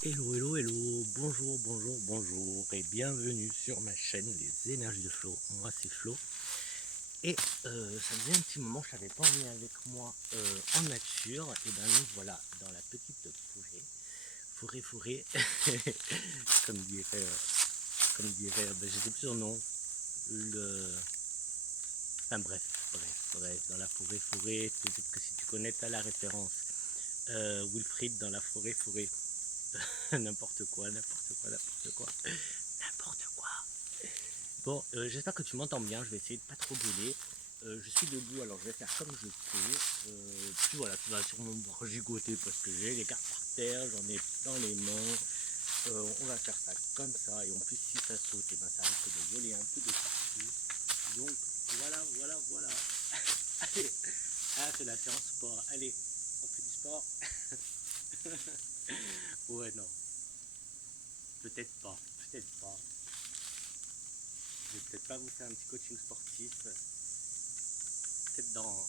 Hello, hello, hello, bonjour, bonjour, bonjour et bienvenue sur ma chaîne Les Énergies de Flo. Moi c'est Flo et ça faisait un petit moment que je t'avais pas emmené avec moi en nature. Et ben nous voilà dans la petite forêt, comme dirait, ben, je sais plus son nom, le... enfin bref, dans la forêt, peut-être que si tu connais t'as la référence. Wilfried dans la forêt, n'importe quoi, n'importe quoi, n'importe quoi, n'importe quoi. Bon, j'espère que tu m'entends bien, je vais essayer de pas trop gueuler. Je suis debout, alors je vais faire comme je peux. Puis voilà, tu vas sûrement me voir gigoter parce que j'ai les cartes par terre, j'en ai dans les mains. On va faire ça comme ça, et en plus si ça saute, et ben ça risque de voler un peu de partout. Donc voilà. Allez, ah c'est la séance sport. Allez, on fait du sport. Ouais non, peut-être pas, peut-être pas. Je vais peut-être pas vous faire un petit coaching sportif, peut-être dans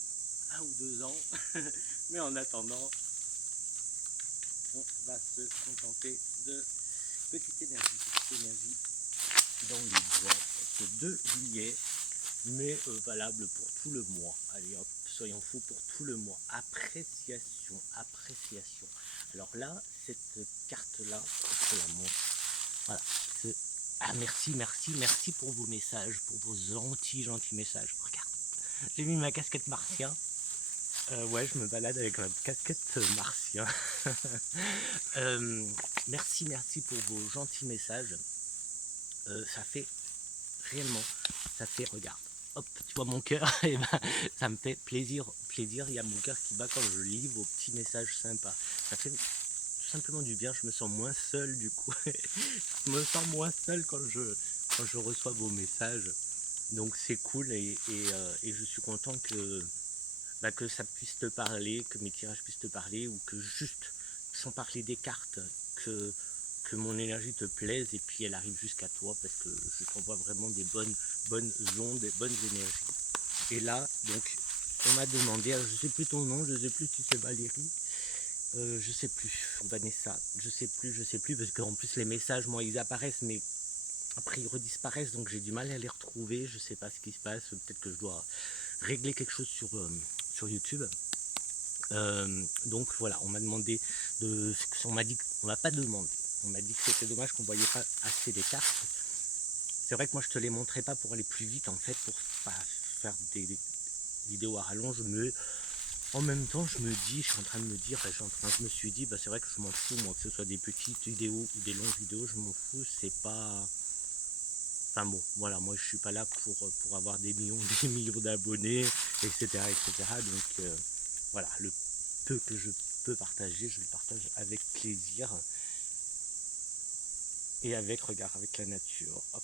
1 ou 2 ans. Mais en attendant, on va se contenter de petite énergie dans les bois. Ce 2 juillet, mais valable pour tout le mois. Allez hop, soyons fous pour tout le mois. Appréciation, appréciation. Alors là, cette carte-là, je la montre. Voilà. Ah merci pour vos messages, pour vos gentils messages. Regarde, j'ai mis ma casquette martien. Ouais, je me balade avec ma casquette martien. Euh, merci pour vos gentils messages. Ça fait réellement, ça fait, regarde, hop, tu vois mon cœur, et ben, ça me fait plaisir. Il y a mon cœur qui bat quand je lis vos petits messages sympas. Ça fait tout simplement du bien, je me sens moins seul du coup. Je me sens moins seul quand je reçois vos messages. Donc c'est cool et je suis content que ça puisse te parler, que mes tirages puissent te parler, ou que juste, sans parler des cartes, que, que mon énergie te plaise et puis elle arrive jusqu'à toi, parce que je t'envoie vraiment des bonnes ondes, des bonnes énergies. Et là, donc, on m'a demandé, alors je sais plus ton nom, je sais plus si c'est Valérie, je sais plus, Vanessa, je sais plus, parce qu'en plus les messages, moi, ils apparaissent, mais après ils redisparaissent, donc j'ai du mal à les retrouver, je sais pas ce qui se passe, peut-être que je dois régler quelque chose sur YouTube. Donc voilà, on m'a demandé on m'a dit, on m'a pas demandé, on m'a dit que c'était dommage qu'on voyait pas assez les cartes. C'est vrai que moi je te les montrais pas pour aller plus vite en fait, pour pas faire des vidéos à rallonge, mais en même temps je me dis, je suis en train de me dire, je me suis dit, bah c'est vrai que je m'en fous, moi, que ce soit des petites vidéos ou des longues vidéos, je m'en fous, c'est pas. Enfin bon, voilà, moi je suis pas là pour avoir des millions, des millions d'abonnés, etc. Donc voilà, le peu que je peux partager, je le partage avec plaisir et avec, regarde, avec la nature. Hop.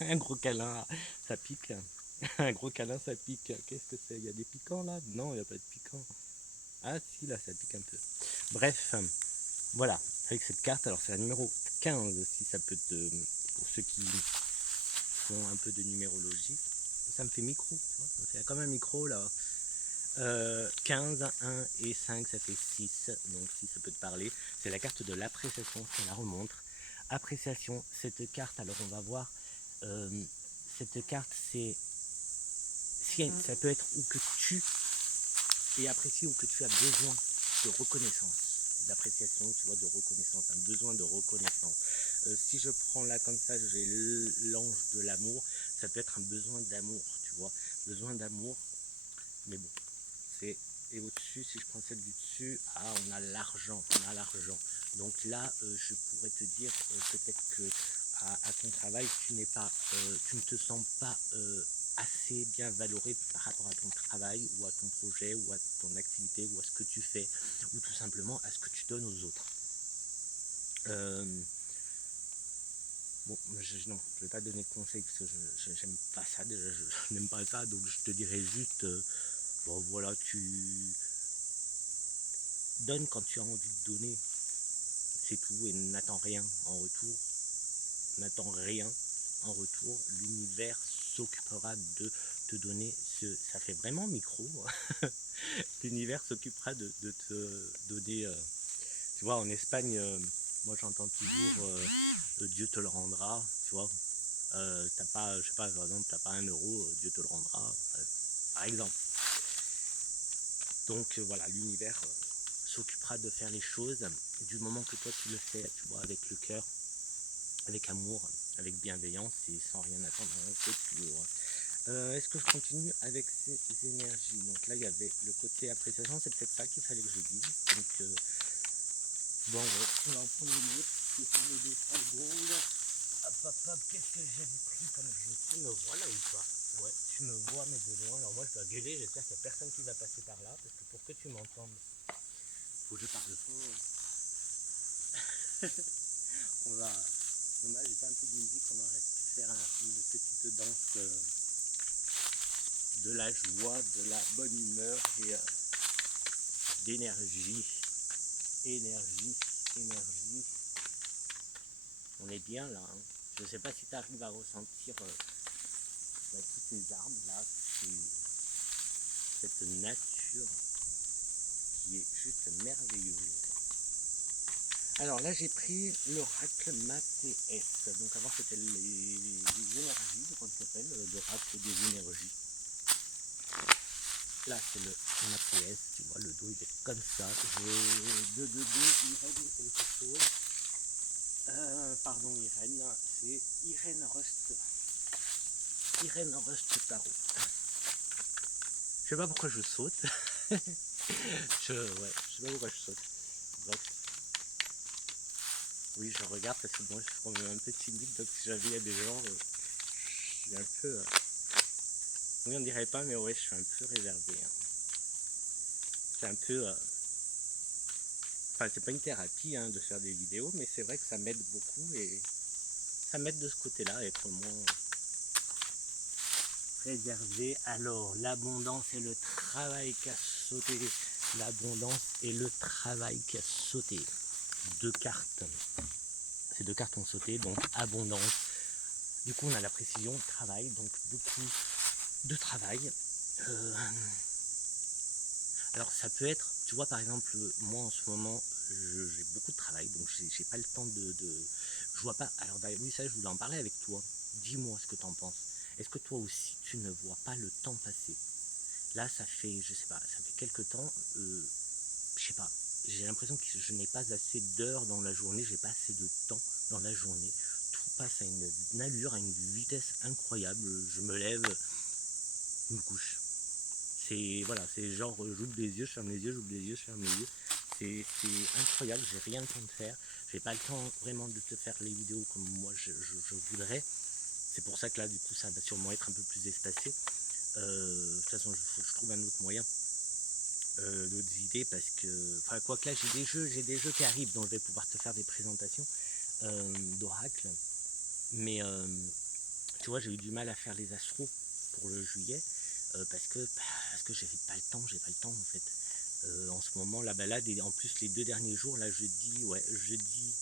Un gros câlin, ça pique. Un gros câlin, ça pique. Qu'est-ce que c'est? Il y a des piquants là? Non, il n'y a pas de piquants. Ah si, là, ça pique un peu. Bref, voilà, avec cette carte, alors c'est la numéro 15, si ça peut te... Pour ceux qui font un peu de numérologie. Ça me fait micro, tu vois, ça me fait comme un micro là. 15, 1 et 5, ça fait 6, donc si ça peut te parler, c'est la carte de l'appréciation, c'est la remontre. Appréciation, cette carte, alors on va voir, euh, cette carte, c'est, si ça peut être où que tu es apprécié ou que tu as besoin de reconnaissance, d'appréciation, tu vois, de reconnaissance, un besoin de reconnaissance. Si je prends là comme ça, j'ai l'ange de l'amour, ça peut être un besoin d'amour, tu vois, besoin d'amour, mais bon, c'est et au-dessus, si je prends celle du dessus, ah, on a l'argent. Donc là, je pourrais te dire peut-être que à ton travail, tu ne te sens pas assez bien valoré par rapport à ton travail ou à ton projet ou à ton activité ou à ce que tu fais ou tout simplement à ce que tu donnes aux autres. Euh, bon, non, je vais pas donner de conseils parce que j'aime pas ça déjà, je n'aime pas ça, donc je te dirais juste, bon voilà, tu donne quand tu as envie de donner, c'est tout, et n'attends rien en retour. N'attends rien en retour. L'univers s'occupera de te donner ça fait vraiment micro. L'univers s'occupera de te donner. Tu vois, en Espagne, Moi j'entends toujours Dieu te le rendra, tu vois. T'as pas, je sais pas, par exemple, t'as pas 1 euro, Dieu te le rendra, par exemple. Donc voilà, l'univers s'occupera de faire les choses du moment que toi tu le fais, tu vois, avec le cœur, avec amour, avec bienveillance et sans rien attendre, hein, c'est toujours. Est-ce que je continue avec ces énergies? Donc là il y avait le côté appréciation, c'est peut-être ça qu'il fallait que je dise. Donc bon ouais, on va en prendre une autre, je vais prendre les 2 secondes. Hop hop hop, qu'est-ce que j'avais pris comme jeu? Tu me vois là ou pas? Ouais, tu me vois mais de loin, alors moi je dois gueuler, j'espère qu'il n'y a personne qui va passer par là, parce que pour que tu m'entendes, faut que je parle fort. On va, dommage, j'ai pas un peu de musique, on aurait pu faire une petite danse de la joie, de la bonne humeur et d'énergie, énergie, énergie. On est bien là, hein. Je sais pas si tu arrives à ressentir tous ces arbres là, cette nature qui est juste merveilleuse. Alors là j'ai pris l'oracle Matès. Donc avant c'était les énergies, je crois que ça s'appelle, l'oracle des énergies. Là c'est le Matès, tu vois le dos il est comme ça. Il règne quelque chose. Pardon Irène, c'est Irène Rust. Irène Rust Tarot. Je sais pas pourquoi je saute. je sais pas pourquoi je saute. Bref. Oui, je regarde parce que moi je suis quand même un peu timide, donc si jamais il y a des gens, je suis un peu. Oui, on dirait pas, mais ouais, je suis un peu réservé. Hein. C'est un peu. Enfin, c'est pas une thérapie hein, de faire des vidéos, mais c'est vrai que ça m'aide beaucoup et ça m'aide de ce côté-là à être moins réservé. Alors, l'abondance et le travail qui a sauté. L'abondance et le travail qui a sauté. 2 cartes. Ces 2 cartes ont sauté, donc abondance. Du coup, on a la précision, travail, donc beaucoup de travail. Alors, ça peut être, tu vois, par exemple, moi en ce moment, j'ai beaucoup de travail, donc j'ai pas le temps je vois pas. Alors, oui, ça, je voulais en parler avec toi. Dis-moi ce que tu en penses. Est-ce que toi aussi, tu ne vois pas le temps passer? Là, ça fait, je sais pas, ça fait quelques temps, je sais pas, j'ai l'impression que je n'ai pas assez d'heures dans la journée, j'ai pas assez de temps dans la journée. Tout passe à une allure, à une vitesse incroyable. Je me lève, je me couche. C'est voilà, c'est genre j'ouvre les yeux, je ferme les yeux, j'ouvre les yeux, je ferme les yeux. C'est incroyable, j'ai rien le temps de faire. J'ai pas le temps vraiment de te faire les vidéos comme moi je voudrais. C'est pour ça que là, du coup, ça va sûrement être un peu plus espacé. De toute façon, je trouve un autre moyen. D'autres idées parce que, enfin quoi que là j'ai des jeux qui arrivent donc je vais pouvoir te faire des présentations d'oracle mais tu vois j'ai eu du mal à faire les astros pour le juillet parce que j'ai pas le temps en fait en ce moment la balade et en plus les 2 derniers jours là jeudi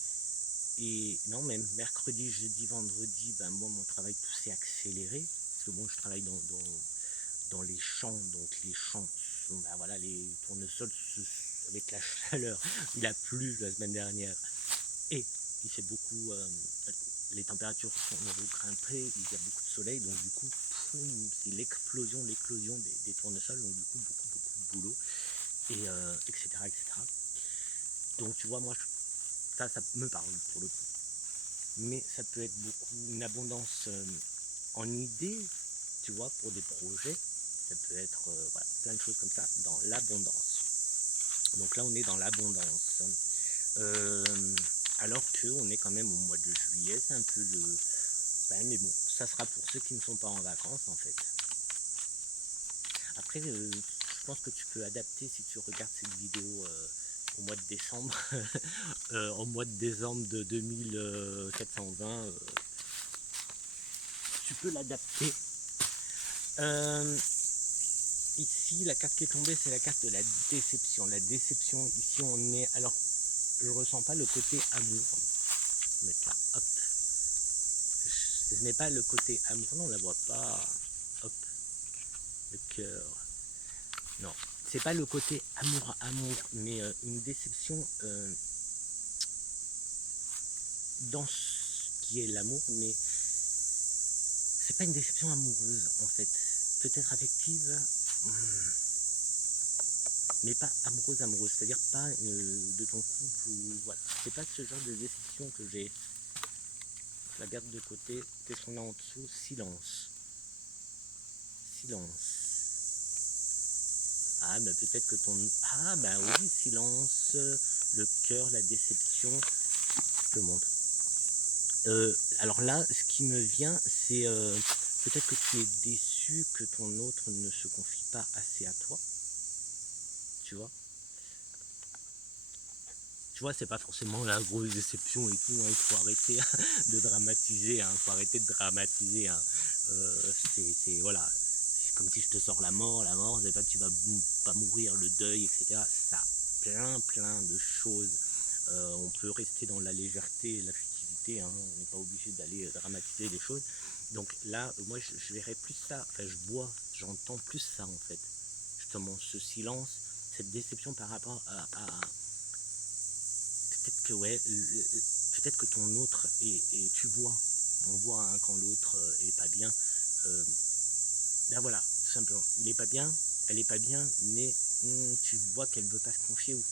et non même mercredi, jeudi, vendredi ben moi mon travail tout s'est accéléré parce que bon je travaille dans les champs, donc les champs, ben voilà, les tournesols avec la chaleur, il a plu la semaine dernière et il fait beaucoup, les températures ont grimpé, il y a beaucoup de soleil, donc du coup, c'est l'éclosion des tournesols, donc du coup, beaucoup de boulot, et etc., etc. Donc tu vois, moi, ça me parle pour le coup. Mais ça peut être beaucoup une abondance en idées, tu vois, pour des projets. Ça peut être voilà, plein de choses comme ça dans l'abondance. Donc là, on est dans l'abondance. Alors qu'on est quand même au mois de juillet, c'est un peu le... Ben, mais bon, ça sera pour ceux qui ne sont pas en vacances en fait. Après, je pense que tu peux adapter si tu regardes cette vidéo au mois de décembre. Au mois de décembre de 2720, tu peux l'adapter. Ici, la carte qui est tombée, c'est la carte de la déception. La déception, ici, on est... Alors, je ressens pas le côté amour. Je vais mettre là, hop. Ce n'est pas le côté amour, non, on la voit pas. Hop, le cœur. Non, c'est pas le côté amour, mais une déception dans ce qui est l'amour, mais c'est pas une déception amoureuse en fait. Peut-être affective, mais pas amoureuse, c'est-à-dire pas de ton couple ou voilà. C'est pas ce genre de déception que j'ai. Je la garde de côté. Qu'est-ce qu'on a en dessous? Silence. Silence. Ah bah peut-être que ton... Ah bah oui, silence, le cœur, la déception. Je te montre. Alors là, ce qui me vient, c'est peut-être que tu es déçu que ton autre ne se confie pas assez à toi. Tu vois? Tu vois, c'est pas forcément la grosse déception et tout, hein, il faut arrêter de dramatiser, il faut arrêter de dramatiser. C'est voilà, c'est comme si je te sors la mort, c'est pas que tu vas pas mourir, le deuil, etc. Ça, plein de choses. On peut rester dans la légèreté et la futilité, on n'est pas obligé d'aller dramatiser les choses. Donc là, moi, je verrais plus ça, enfin, j'entends plus ça en fait. Justement, ce silence, cette déception par rapport à peut-être que ouais, peut-être que ton autre et tu vois, on voit quand l'autre est pas bien. Ben voilà, tout simplement, il est pas bien, elle est pas bien, mais tu vois qu'elle veut pas se confier ou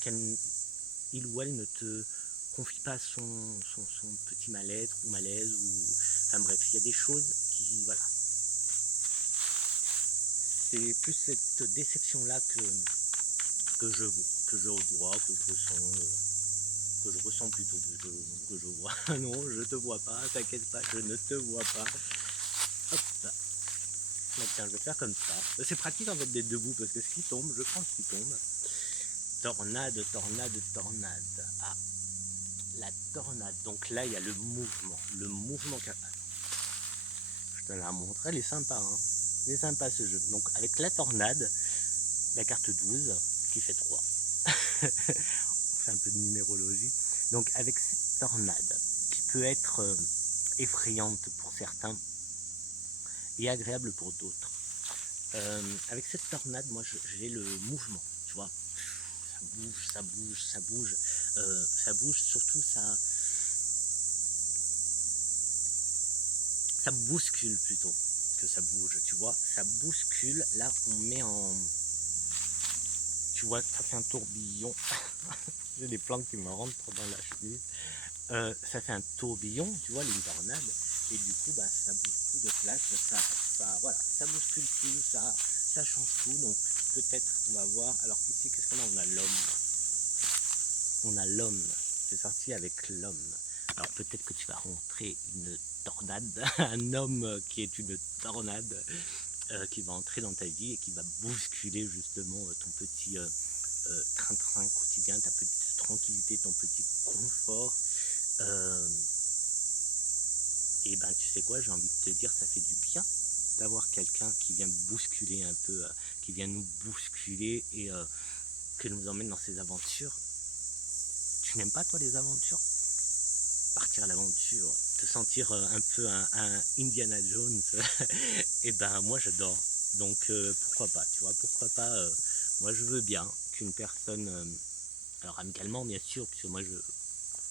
qu'elle, il ou elle ne te confie pas son petit mal-être ou malaise ou enfin bref, il y a des choses qui voilà. C'est plus cette déception là que je vois, que je ressens plutôt, que je vois. Non, je te vois pas, t'inquiète pas, je ne te vois pas. Hop. Donc, tiens, je vais faire comme ça. C'est pratique en fait d'être debout parce que ce qui tombe, je prends ce qui tombe. Tornade, tornade, tornade. Ah, la tornade. Donc là, il y a le mouvement. Le mouvement. Je te la montre. Elle est sympa, hein. Il est sympa ce jeu. Donc avec la tornade, la carte 12 qui fait 3. On fait un peu de numérologie. Donc avec cette tornade qui peut être effrayante pour certains et agréable pour d'autres. Avec cette tornade, moi j'ai le mouvement, tu vois. Ça bouge, ça bouge, ça bouge. Ça bouge, surtout ça bouscule plutôt que ça bouge, tu vois. Ça bouscule, là on met en... Tu vois, ça fait un tourbillon. J'ai des plantes qui me rentrent dans la chemise. Ça fait un tourbillon, tu vois, les tornades. Et du coup, bah, ça bouge tout de place, voilà, ça bouscule tout, ça change tout. Donc peut-être on va voir. Alors ici, qu'est-ce qu'on a? On a l'homme. On a l'homme. C'est sorti avec l'homme. Alors peut-être que tu vas rencontrer une tornade, un homme qui est une tornade, qui va entrer dans ta vie et qui va bousculer justement ton petit train-train quotidien, ta petite tranquillité, ton petit confort. Et ben tu sais quoi, j'ai envie de te dire, ça fait du bien d'avoir quelqu'un qui vient bousculer un peu, qui vient nous bousculer et qui nous emmène dans ses aventures. Tu n'aimes pas toi les aventures? Partir à l'aventure, te sentir un peu un Indiana Jones, et ben moi j'adore. Donc pourquoi pas, tu vois, pourquoi pas, moi je veux bien qu'une personne, alors amicalement bien sûr, puisque moi je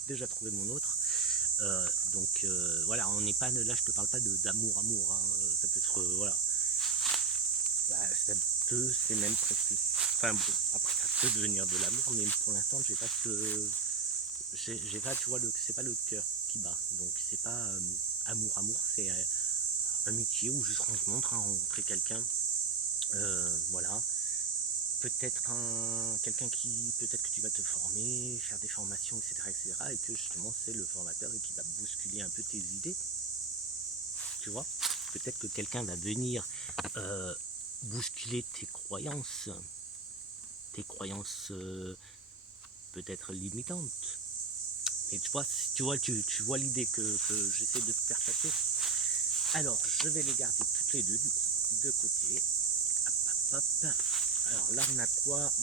déjà trouvé mon autre, donc voilà, on n'est pas, là je te parle pas d'amour, hein, ça peut être, voilà, bah, ça peut, c'est même presque, enfin bon, après ça peut devenir de l'amour, mais pour l'instant j'ai pas ce... J'ai pas, tu vois, c'est pas le cœur qui bat, donc c'est pas amour, c'est amitié ou juste rencontrer quelqu'un, voilà, peut-être quelqu'un qui, peut-être que tu vas te former, faire des formations, etc., et que justement c'est le formateur et qui va bousculer un peu tes idées, tu vois, peut-être que quelqu'un va venir bousculer tes croyances peut-être limitantes. Et tu vois, tu vois l'idée que j'essaie de te faire passer. Alors, je vais les garder toutes les deux, du coup, de côté. Hop, hop, hop. Alors là, on a quoi?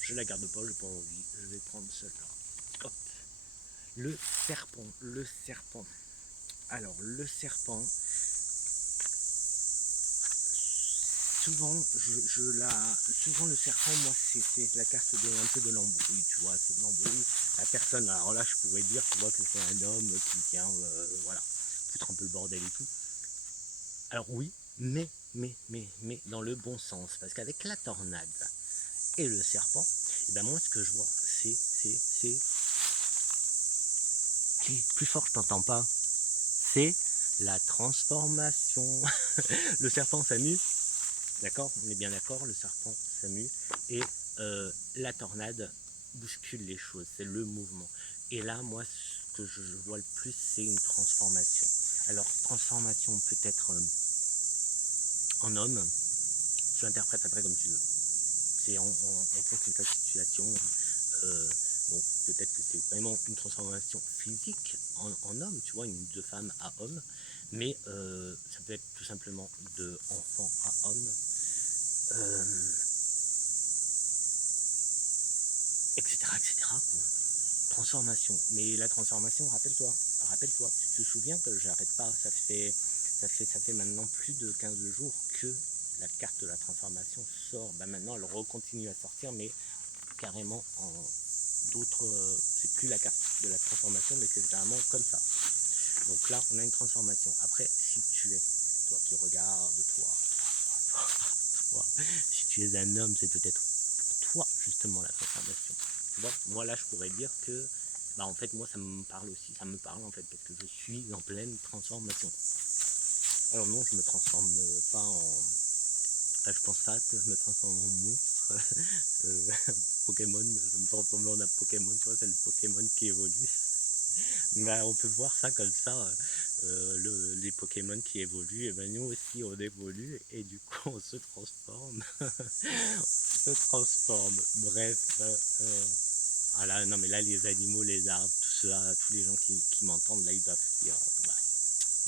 Je la garde pas, j'ai pas envie. Je vais prendre celle-là. Hop. Le serpent, le serpent. Alors, le serpent, souvent le serpent, moi, c'est la carte un peu de l'embrouille, tu vois, c'est de l'embrouille. La personne, alors là, je pourrais dire, tu vois, que c'est un homme qui vient, voilà, foutre un peu le bordel et tout. Alors oui, mais dans le bon sens, parce qu'avec la tornade et le serpent, et ben moi, ce que je vois, c'est, allez, plus fort, je t'entends pas, c'est la transformation. Le serpent s'amuse. D'accord, on est bien d'accord, le serpent s'amuse et la tornade bouscule les choses, c'est le mouvement. Et là, moi, ce que je vois le plus, c'est une transformation. Alors, transformation peut être en homme, tu l'interprètes après comme tu veux. C'est en fonction de ta situation. Donc, peut-être que c'est vraiment une transformation physique en homme, tu vois, de femme à homme, mais ça peut être tout simplement de enfant à homme. Etc., etc. Quoi. Transformation. Mais la transformation, rappelle-toi, tu te souviens que j'arrête pas, ça fait maintenant plus de 15 jours que la carte de la transformation sort. Ben maintenant, elle recontinue à sortir, mais carrément en d'autres. C'est plus la carte de la transformation, mais c'est carrément comme ça. Donc là, on a une transformation. Après, si tu es, toi qui regardes, toi, si tu es un homme, c'est peut-être pour toi, justement, la transformation. Tu vois, moi là, je pourrais dire que, bah en fait, moi, ça me parle aussi, ça me parle en fait, parce que je suis en pleine transformation. Alors non, je me transforme pas en... Enfin, je pense pas que je me transforme en monstre. Pokémon, je me transforme en un Pokémon, tu vois, c'est le Pokémon qui évolue. Bah, on peut voir ça comme ça, les Pokémon qui évoluent, et ben nous aussi on évolue et du coup on se transforme. On se transforme. Bref, voilà, non mais là les animaux, les arbres, tout ça, tous les gens qui m'entendent là ils doivent dire, ouais,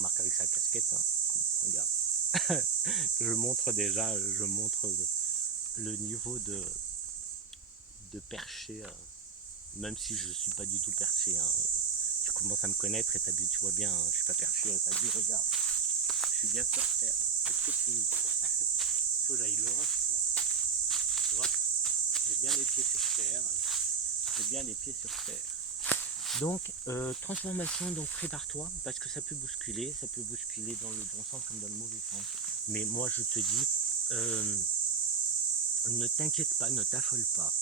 Marc avec sa casquette, hein, regarde. Je montre le niveau de perché, même si je suis pas du tout perché, hein. Tu commences à me connaître et tu vois bien, hein, je suis pas perché, t'as vu, regarde, je suis bien sur terre. Est-ce que il faut que j'aille loin, tu vois, j'ai bien les pieds sur terre, j'ai bien les pieds sur terre. Donc, transformation, donc prépare-toi, parce que ça peut bousculer dans le bon sens comme dans le mauvais sens. Mais moi je te dis, ne t'inquiète pas, ne t'affole pas,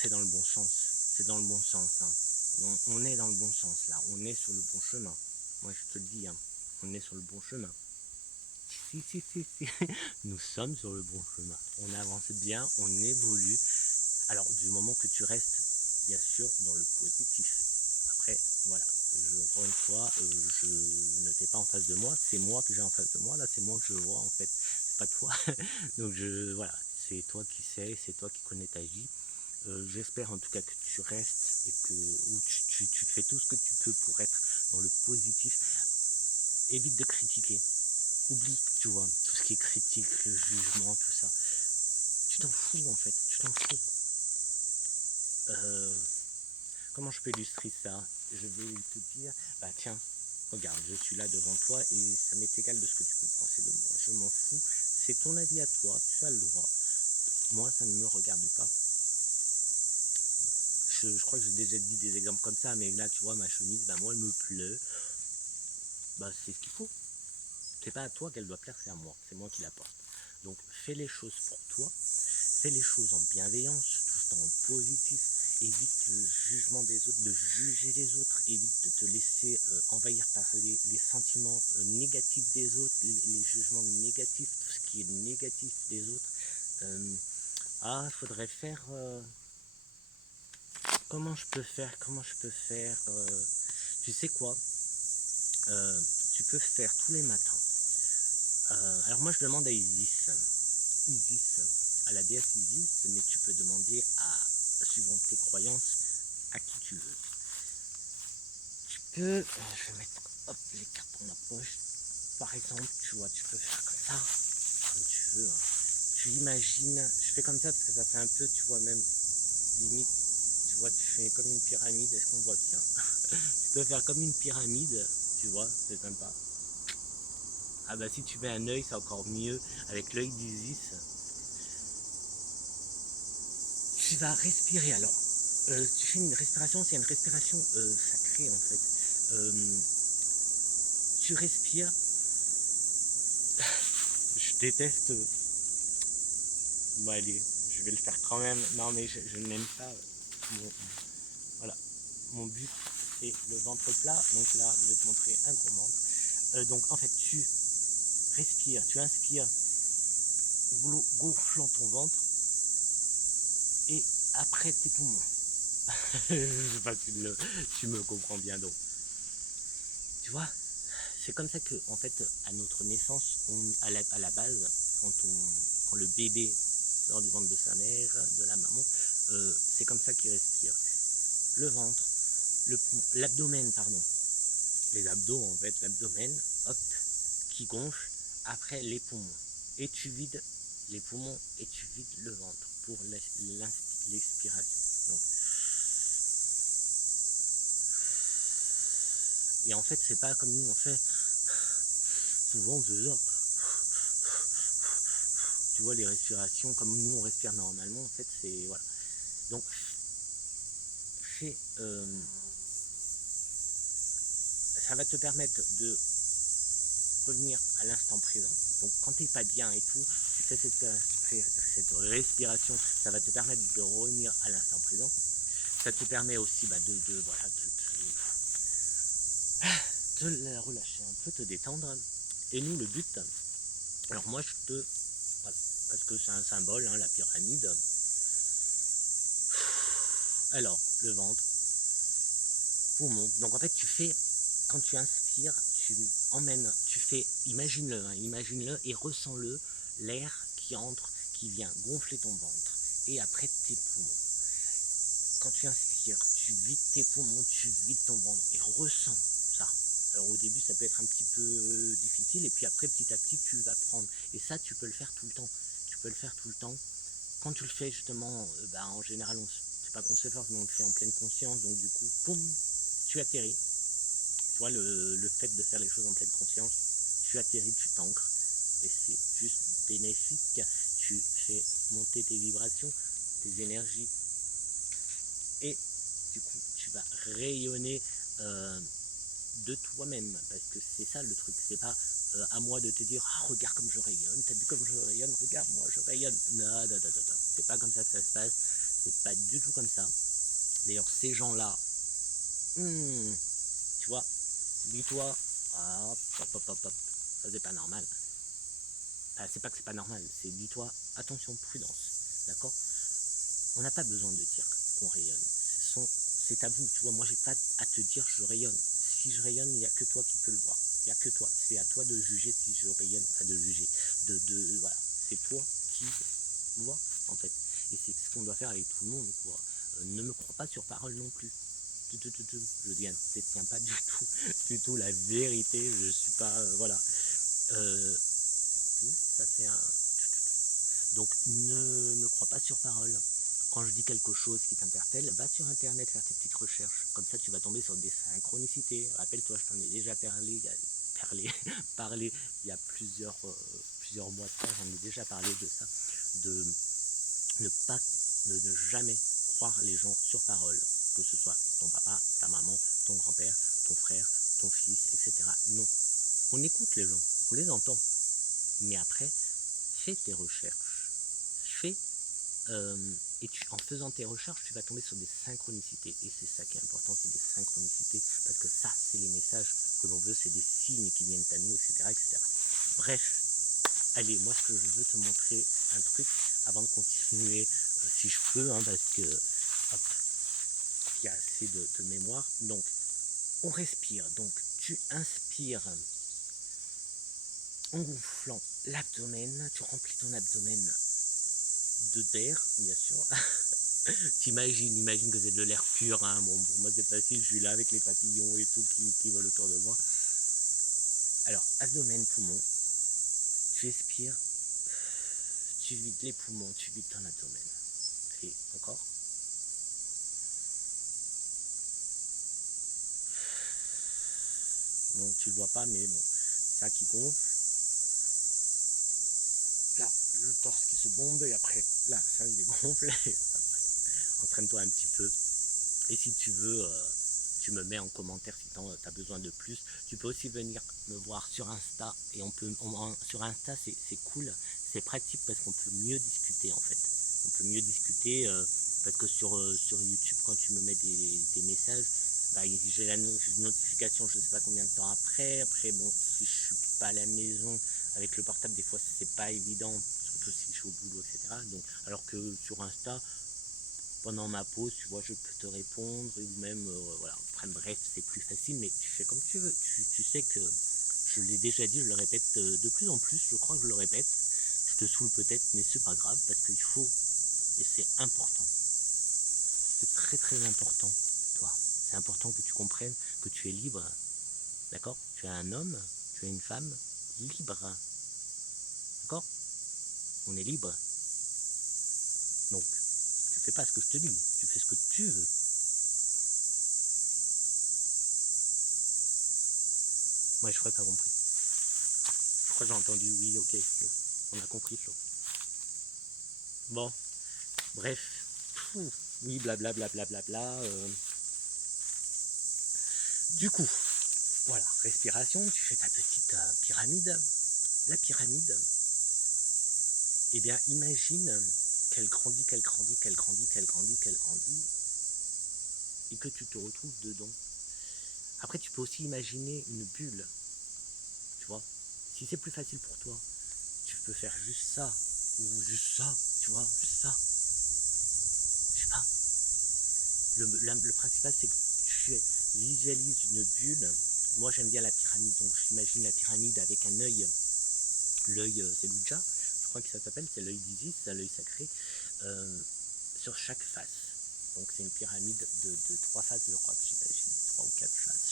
c'est dans le bon sens, c'est dans le bon sens, hein. On est dans le bon sens là, on est sur le bon chemin. Moi je te le dis, hein, on est sur le bon chemin. Si. Nous sommes sur le bon chemin. On avance bien, on évolue. Alors du moment que tu restes, bien sûr, dans le positif. Après, voilà. Encore une fois, je ne t'ai pas en face de moi, c'est moi que j'ai en face de moi. Là, c'est moi que je vois en fait. C'est pas toi. Donc voilà, c'est toi qui sais, c'est toi qui connais ta vie. J'espère en tout cas que tu restes et que ou tu fais tout ce que tu peux pour être dans le positif. Évite de critiquer. Oublie, tu vois, tout ce qui est critique, le jugement, tout ça. Tu t'en fous en fait, tu t'en fous. Comment je peux illustrer ça? Je vais te dire, bah tiens, regarde, je suis là devant toi et ça m'est égal de ce que tu peux penser de moi. Je m'en fous, c'est ton avis à toi, tu as le droit. Moi, ça ne me regarde pas. Je crois que j'ai déjà dit des exemples comme ça, mais là, tu vois, ma chemise, bah moi, elle me plaît. Bah c'est ce qu'il faut. C'est pas à toi qu'elle doit plaire, c'est à moi. C'est moi qui la porte. Donc, fais les choses pour toi. Fais les choses en bienveillance, tout en positif. Évite le jugement des autres, de juger les autres. Évite de te laisser envahir par les sentiments négatifs des autres, les jugements négatifs, tout ce qui est négatif des autres. Faudrait faire... comment je peux faire tu sais quoi, tu peux faire tous les matins. Alors moi je demande à Isis, à la déesse Isis, mais tu peux demander suivant tes croyances, à qui tu veux. Tu peux, je vais mettre les cartes dans ma poche. Par exemple, tu vois, tu peux faire comme ça, comme tu veux, hein. Tu imagines, je fais comme ça parce que ça fait un peu, tu vois, même limite, tu vois, tu fais comme une pyramide, est-ce qu'on voit bien? Tu peux faire comme une pyramide, tu vois, c'est sympa. Ah bah si tu mets un œil, c'est encore mieux. Avec l'œil d'Isis, tu vas respirer. Alors, tu fais une respiration, c'est une respiration sacrée en fait. Euh, Tu respires. Je déteste. Bon allez, je vais le faire quand même. Non mais je n'aime pas. Mon, voilà, mon but c'est le ventre plat. Donc là, je vais te montrer un gros ventre. Donc en fait, tu respires, tu inspires, gonflant ton ventre et après tes poumons. Je sais pas si tu me comprends bien donc. Tu vois, c'est comme ça que, en fait, à notre naissance, à la base, quand le bébé sort du ventre de sa mère, de la maman, c'est comme ça qu'il respire. Le ventre, l'abdomen, pardon. Les abdos, en fait, l'abdomen, hop, qui gonfle, après les poumons. Et tu vides les poumons et tu vides le ventre pour l'expiration. Donc, et en fait, c'est pas comme nous on fait. Souvent, on fait ça. Tu vois, les respirations, comme nous on respire normalement, en fait, c'est. Voilà. Donc, ça va te permettre de revenir à l'instant présent. Donc, quand t'es pas bien et tout, tu fais cette respiration, ça va te permettre de revenir à l'instant présent. Ça te permet aussi voilà, de la relâcher un peu, te détendre. Et nous, le but, alors moi, voilà, parce que c'est un symbole, hein, la pyramide. Alors, le ventre, poumon. Donc en fait, quand tu inspires, imagine-le, hein, imagine-le et ressens-le, l'air qui entre, qui vient gonfler ton ventre. Et après tes poumons. Quand tu inspires, tu vides tes poumons, tu vides ton ventre et ressens ça. Alors au début, ça peut être un petit peu difficile et puis après, petit à petit, tu vas prendre. Et ça, tu peux le faire tout le temps. Tu peux le faire tout le temps. Quand tu le fais justement, en général, c'est pas qu'on s'efforce, mais on le fait en pleine conscience. Donc du coup, poum, tu atterris. Tu vois, le fait de faire les choses en pleine conscience, tu atterris, tu t'ancres. Et c'est juste bénéfique. Tu fais monter tes vibrations, tes énergies. Et du coup, tu vas rayonner de toi-même. Parce que c'est ça le truc. C'est pas à moi de te dire ah, regarde comme je rayonne, t'as vu comme je rayonne, regarde moi je rayonne. Non, non, non, non, non. C'est pas comme ça que ça se passe. C'est pas du tout comme ça. D'ailleurs, ces gens-là, tu vois, dis-toi, hop, hop, hop, hop, hop, ça c'est pas normal. Enfin, c'est pas que c'est pas normal, c'est dis-toi, attention, prudence, d'accord. On n'a pas besoin de dire qu'on rayonne. C'est à vous, tu vois, moi j'ai pas à te dire je rayonne. Si je rayonne, il n'y a que toi qui peux le voir. Il n'y a que toi. C'est à toi de juger si je rayonne, enfin de juger. Voilà. C'est toi qui vois, en fait. Et c'est ce qu'on doit faire avec tout le monde, quoi. Ne me crois pas sur parole non plus. Je ne détiens pas du tout la vérité. Je suis pas, voilà. Ça fait un. Donc ne me crois pas sur parole. Quand je dis quelque chose qui t'interpelle, va sur internet faire tes petites recherches. Comme ça, tu vas tomber sur des synchronicités. Rappelle-toi, je t'en ai déjà parlé il y a plusieurs mois de ça, j'en ai déjà parlé de ça. De ne jamais croire les gens sur parole. Que ce soit ton papa, ta maman, ton grand-père, ton frère, ton fils, etc. Non. On écoute les gens, on les entend. Mais après, fais tes recherches. En faisant tes recherches, tu vas tomber sur des synchronicités. Et c'est ça qui est important, c'est des synchronicités. Parce que ça, c'est les messages que l'on veut, c'est des signes qui viennent à nous, etc. etc. Bref, allez, moi ce que je veux te montrer, un truc, avant de continuer, si je peux, hein, parce que, hop, il y a assez de mémoire. Donc, on respire. Donc, tu inspires en gonflant l'abdomen, tu remplis ton abdomen d'air, bien sûr. Imagine que c'est de l'air pur, hein. Bon, pour moi c'est facile, je suis là avec les papillons et tout qui volent autour de moi. Alors, abdomen, poumon, tu expires, tu vides les poumons, tu vides ton abdomen. Et encore. Bon, tu le vois pas, mais bon, ça qui gonfle. le torse qui se bombe, et après là ça me dégonfle, et enfin bref, entraîne-toi un petit peu. Et si tu veux, tu me mets en commentaire si tu as besoin de plus. Tu peux aussi venir me voir sur Insta, et sur Insta c'est cool, c'est pratique parce qu'on peut mieux discuter en fait. On peut mieux discuter parce que sur YouTube, quand tu me mets des messages, bah, j'ai la notification, je ne sais pas combien de temps après bon, si je suis pas à la maison avec le portable, des fois c'est pas évident, surtout si je suis au boulot, etc. Donc, alors que sur Insta, pendant ma pause, tu vois, je peux te répondre, ou même, voilà, enfin bref, c'est plus facile, mais tu fais comme tu veux. Tu sais que, je l'ai déjà dit, je le répète de plus en plus, je crois que je le répète, je te saoule peut-être, mais c'est pas grave, parce qu'il faut, et c'est important, c'est très très important, toi. C'est important que tu comprennes que tu es libre, d'accord? Tu es un homme, tu es une femme libre, d'accord? On est libre. Donc, tu fais pas ce que je te dis, tu fais ce que tu veux. Moi, je crois que tu as compris. Je crois que j'ai entendu oui, ok, Flo. On a compris, Flo. Bon, bref. Pfff, oui, blablabla. Du coup, voilà, respiration, tu fais ta petite pyramide. La pyramide, eh bien, imagine qu'elle grandit, et que tu te retrouves dedans. Après, tu peux aussi imaginer une bulle, tu vois. Si c'est plus facile pour toi, tu peux faire juste ça, ou juste ça, tu vois, juste ça. Je sais pas. Le principal, c'est que tu visualises une bulle. Moi, j'aime bien la pyramide, donc j'imagine la pyramide avec un œil. L'œil, c'est Luja, je crois que ça s'appelle, c'est l'œil d'Isis, c'est l'œil sacré, euh, sur chaque face. Donc c'est une pyramide de 3 faces, je crois, j'imagine, 3 ou 4 faces,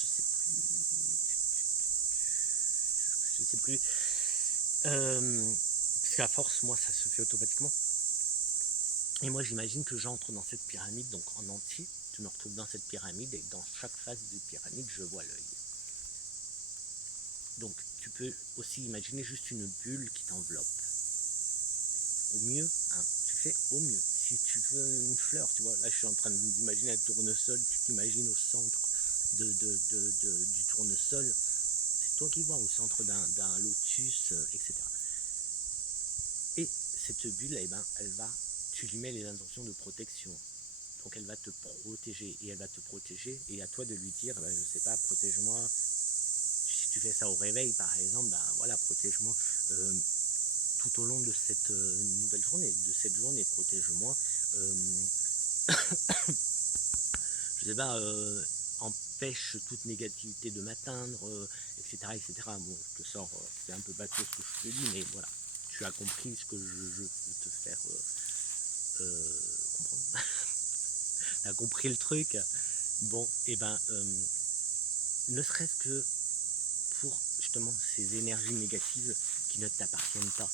je sais plus. Parce qu'à force, moi, ça se fait automatiquement. Et moi, j'imagine que j'entre dans cette pyramide, donc en entier, je me retrouve dans cette pyramide, et dans chaque face de pyramide, je vois l'œil. Donc, tu peux aussi imaginer juste une bulle qui t'enveloppe. Au mieux, hein, tu fais au mieux. Si tu veux une fleur, tu vois, là je suis en train d'imaginer un tournesol, tu t'imagines au centre du tournesol, c'est toi qui vois, au centre d'un lotus, etc. Et cette bulle, eh ben, tu lui mets les intentions de protection. Donc elle va te protéger, et elle va te protéger, et à toi de lui dire, ben, je sais pas, protège-moi. Si tu fais ça au réveil, par exemple, ben voilà, protège-moi tout au long de cette nouvelle journée, protège-moi. Je sais pas, empêche toute négativité de m'atteindre, etc., etc. Bon, je te sors, c'est un peu bateau ce que je te dis, mais voilà, tu as compris ce que je veux te faire comprendre. Tu as compris le truc. Bon, et ben, ne serait-ce que pour justement ces énergies négatives qui ne t'appartiennent pas.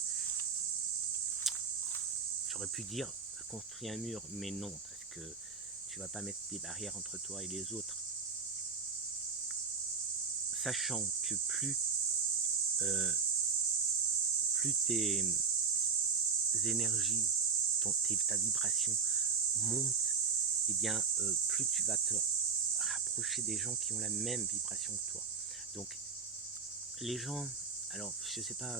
J'aurais pu dire construire un mur, mais non, parce que tu vas pas mettre des barrières entre toi et les autres. Sachant que euh, plus tes énergies, ta vibration monte, et bien plus tu vas te rapprocher des gens qui ont la même vibration que toi. Donc les gens, alors je sais pas,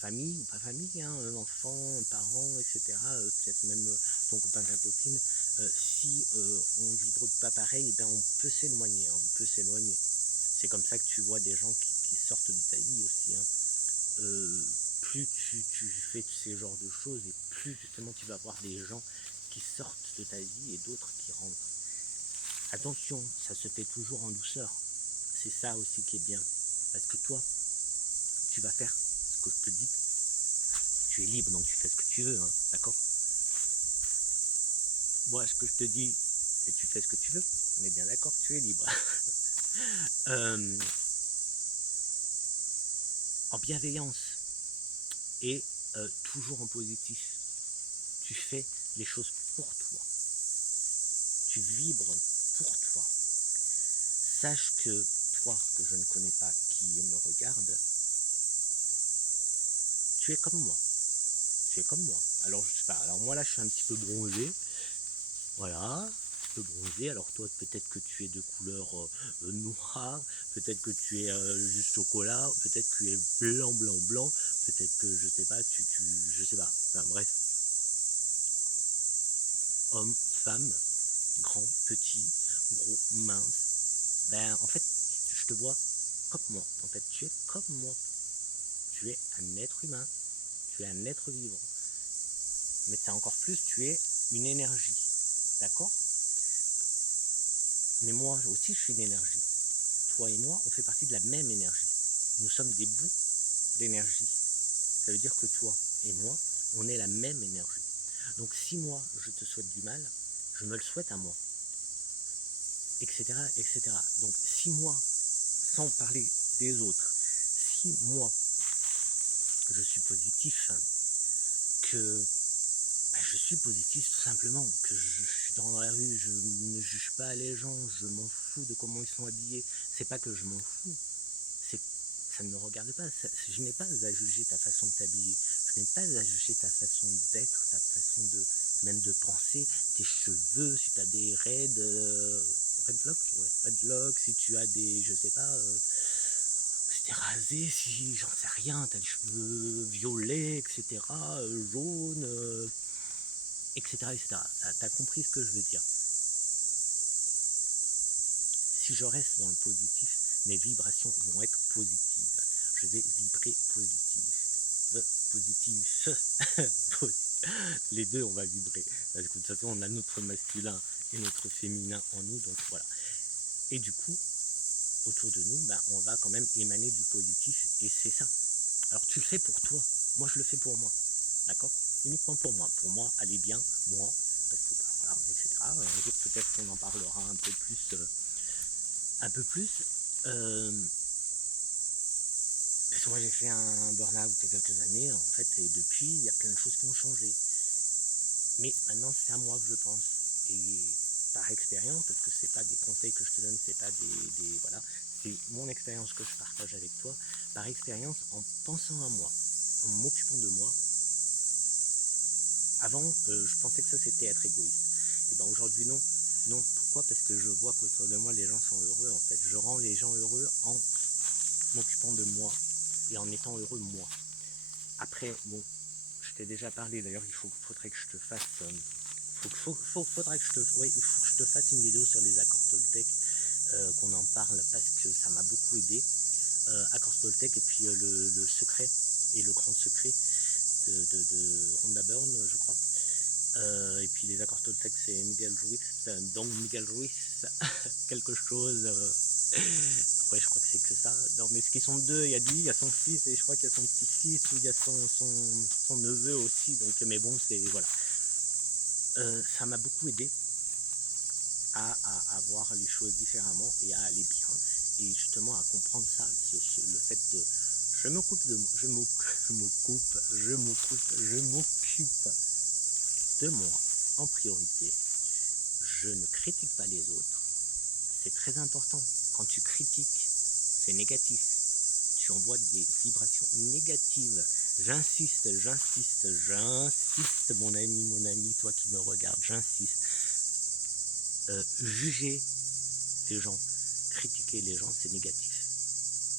famille ou pas famille, hein, enfants, parents, etc., peut-être même ton copain, ta copine, si on ne vibre pas pareil, et bien on peut s'éloigner, on peut s'éloigner. C'est comme ça que tu vois des gens qui sortent de ta vie aussi, hein. Plus tu fais ces genres de choses, et plus justement tu vas voir des gens qui sortent de ta vie et d'autres qui rentrent. Attention, ça se fait toujours en douceur. C'est ça aussi qui est bien. Parce que toi, tu vas faire ce que je te dis. Tu es libre, donc tu fais ce que tu veux, hein, d'accord? Moi, ce que je te dis, et tu fais ce que tu veux. On est bien d'accord, tu es libre. euh, en bienveillance et toujours en positif. Tu fais les choses pour toi. Tu vibres pour toi. Sache que toi, que je ne connais pas, qui me regarde, tu es comme moi. tu es comme moi. Alors je sais pas, alors moi là je suis un petit peu bronzé, voilà, un petit peu bronzé, alors toi peut-être que tu es de couleur noire, peut-être que tu es juste chocolat, peut-être que tu es blanc, blanc, blanc, peut-être que je sais pas, je sais pas, enfin bref, homme, femme, grand, petit, gros, mince, ben en fait je te vois comme moi, en fait tu es comme moi, tu es un être humain, tu es un être vivant, mais c'est encore plus, tu es une énergie, d'accord? Mais moi aussi je suis une énergie, toi et moi on fait partie de la même énergie, nous sommes des bouts d'énergie, ça veut dire que toi et moi on est la même énergie, donc si moi je te souhaite du mal, je me le souhaite à moi, etc., etc. Donc si moi, sans parler des autres, si moi je suis positif, que ben, je suis positif tout simplement, que je suis dans la rue, je ne juge pas les gens, je m'en fous de comment ils sont habillés, c'est pas que je m'en fous, c'est que ça ne me regarde pas, je n'ai pas à juger ta façon de t'habiller, je n'ai pas à juger ta façon d'être, ta façon de même de penser, tes cheveux, si tu as des redlocks, ouais, redlocks, si tu as des, je sais pas, si t'es rasé, si j'en sais rien, t'as les cheveux violets, etc., jaunes, etc., etc. T'as compris ce que je veux dire. Si je reste dans le positif, mes vibrations vont être positives. Je vais vibrer positif. Les deux, on va vibrer. Parce que de toute façon, on a notre masculin et notre féminin en nous, donc voilà. Et du coup, autour de nous, ben, on va quand même émaner du positif, et c'est ça. Alors tu le fais pour toi, moi je le fais pour moi, d'accord? Uniquement pour moi, aller bien, moi, parce que ben, voilà, etc. Un jour peut-être qu'on en parlera un peu plus, un peu plus. Parce que moi j'ai fait un burn-out il y a quelques années, en fait, et depuis il y a plein de choses qui ont changé. Mais maintenant c'est à moi que je pense. Et par expérience, parce que c'est pas des conseils que je te donne, c'est pas des voilà, c'est mon expérience que je partage avec toi, par expérience, en pensant à moi, en m'occupant de moi. Avant, je pensais que ça c'était être égoïste. Et ben aujourd'hui non. Non, pourquoi? Parce que je vois qu'autour de moi les gens sont heureux en fait. Je rends les gens heureux en m'occupant de moi et en étant heureux moi. Après, bon, je t'ai déjà parlé, d'ailleurs faudrait que je te fasse. Faudrait que je te. Oui, il faut que je te fasse une vidéo sur les accords Toltec, qu'on en parle parce que ça m'a beaucoup aidé. Accords Toltec et puis le secret et le grand secret de Rhonda Byrne, je crois. Et puis les accords Toltec, c'est Miguel Ruiz, donc Miguel Ruiz, quelque chose. Ouais, je crois que c'est que ça. Non, mais ce qui sont deux, il y a lui, il y a son fils, et je crois qu'il y a son petit-fils, ou il y a son neveu aussi. Donc, mais bon, c'est voilà. Ça m'a beaucoup aidé à voir les choses différemment et à aller bien. Et justement à comprendre ça, le fait de je m'occupe de je m'occupe de moi en priorité. Je ne critique pas les autres. C'est très important. Quand tu critiques, c'est négatif. Tu envoies des vibrations négatives. J'insiste, j'insiste, j'insiste, mon ami, toi qui me regardes, j'insiste. Juger les gens, critiquer les gens, c'est négatif.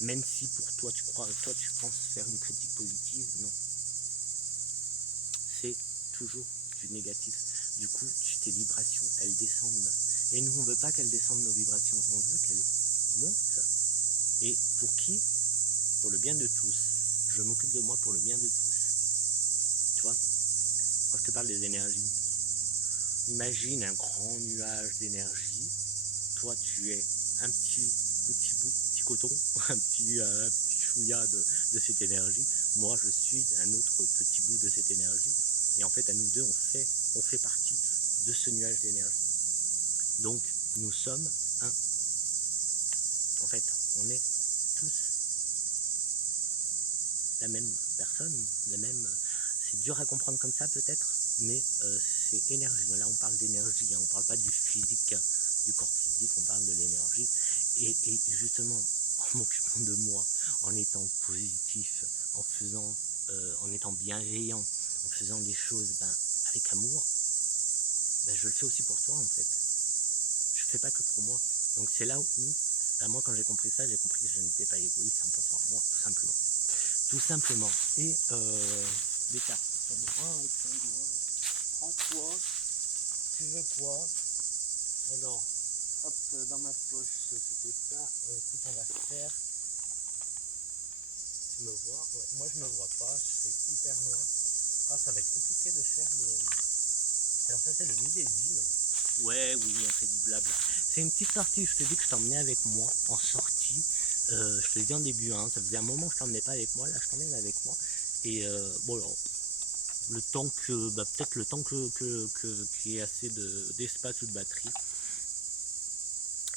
Même si pour toi tu penses faire une critique positive, non. C'est toujours du négatif. Du coup, tes vibrations, elles descendent. Et nous, on ne veut pas qu'elles descendent nos vibrations, on veut qu'elles montent. Et pour qui? Pour le bien de tous. Je m'occupe de moi pour le bien de tous. Tu vois, quand je te parle des énergies, imagine un grand nuage d'énergie. Toi, tu es un petit bout, petit coton, un petit chouïa de cette énergie. Moi, je suis un autre petit bout de cette énergie. Et en fait, à nous deux, on fait partie de ce nuage d'énergie. Donc, nous sommes un. En fait, on est tous la même personne, la même. C'est dur à comprendre comme ça peut-être, mais c'est énergie. Là, on parle d'énergie, hein, on ne parle pas du physique, du corps physique, on parle de l'énergie. Et justement, en m'occupant de moi, en étant positif, en étant bienveillant, en faisant des choses avec amour, je le fais aussi pour toi en fait. Je fais pas que pour moi. Donc c'est là où, moi quand j'ai compris ça, j'ai compris que je n'étais pas égoïste en pensant à moi, tout simplement. Tout simplement. Et les cartes sont droits, prends-toi, tu veux quoi? Alors, hop, dans ma poche, c'était ça. Écoute, on va faire. Tu me vois? Ouais, moi je me vois pas, c'est hyper loin. Ah, ça va être compliqué de faire le. Alors ça c'est le millésime. Ouais, oui, on fait du blabla. C'est une petite sortie, je te dis que je t'emmenais avec moi en sortie. Je te l'ai dit en début, hein, ça faisait un moment que je t'emmenais pas avec moi, là je t'emmène avec moi. Et bon alors, le temps que, peut-être le temps qu'il y ait assez d'espace ou de batterie.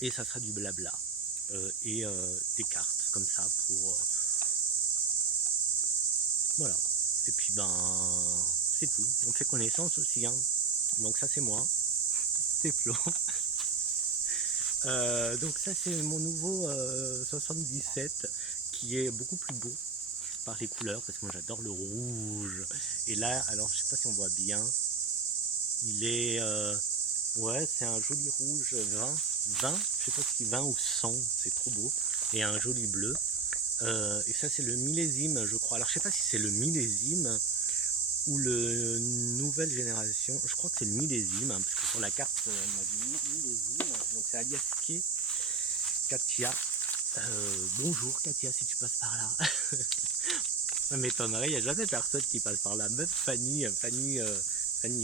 Et ça sera du blabla. Et des cartes comme ça pour... voilà. Et puis c'est tout. On fait connaissance aussi, hein. Donc ça c'est moi. C'est Flo. Donc ça c'est mon nouveau 77 qui est beaucoup plus beau par les couleurs parce que moi j'adore le rouge. Et là, alors je sais pas si on voit bien, il est ouais, c'est un joli rouge 20, je sais pas si 20 ou 100, c'est trop beau. Et un joli bleu. Et ça c'est le millésime je crois. Alors je sais pas si c'est le millésime ou le nouvelle génération. Je crois que c'est le millésime hein, parce que sur la carte on m'a dit millésime. Donc c'est Aliaské Katia. Bonjour Katia si tu passes par là. Ça m'étonnerait, il n'y a jamais personne qui passe par là. Même Fanny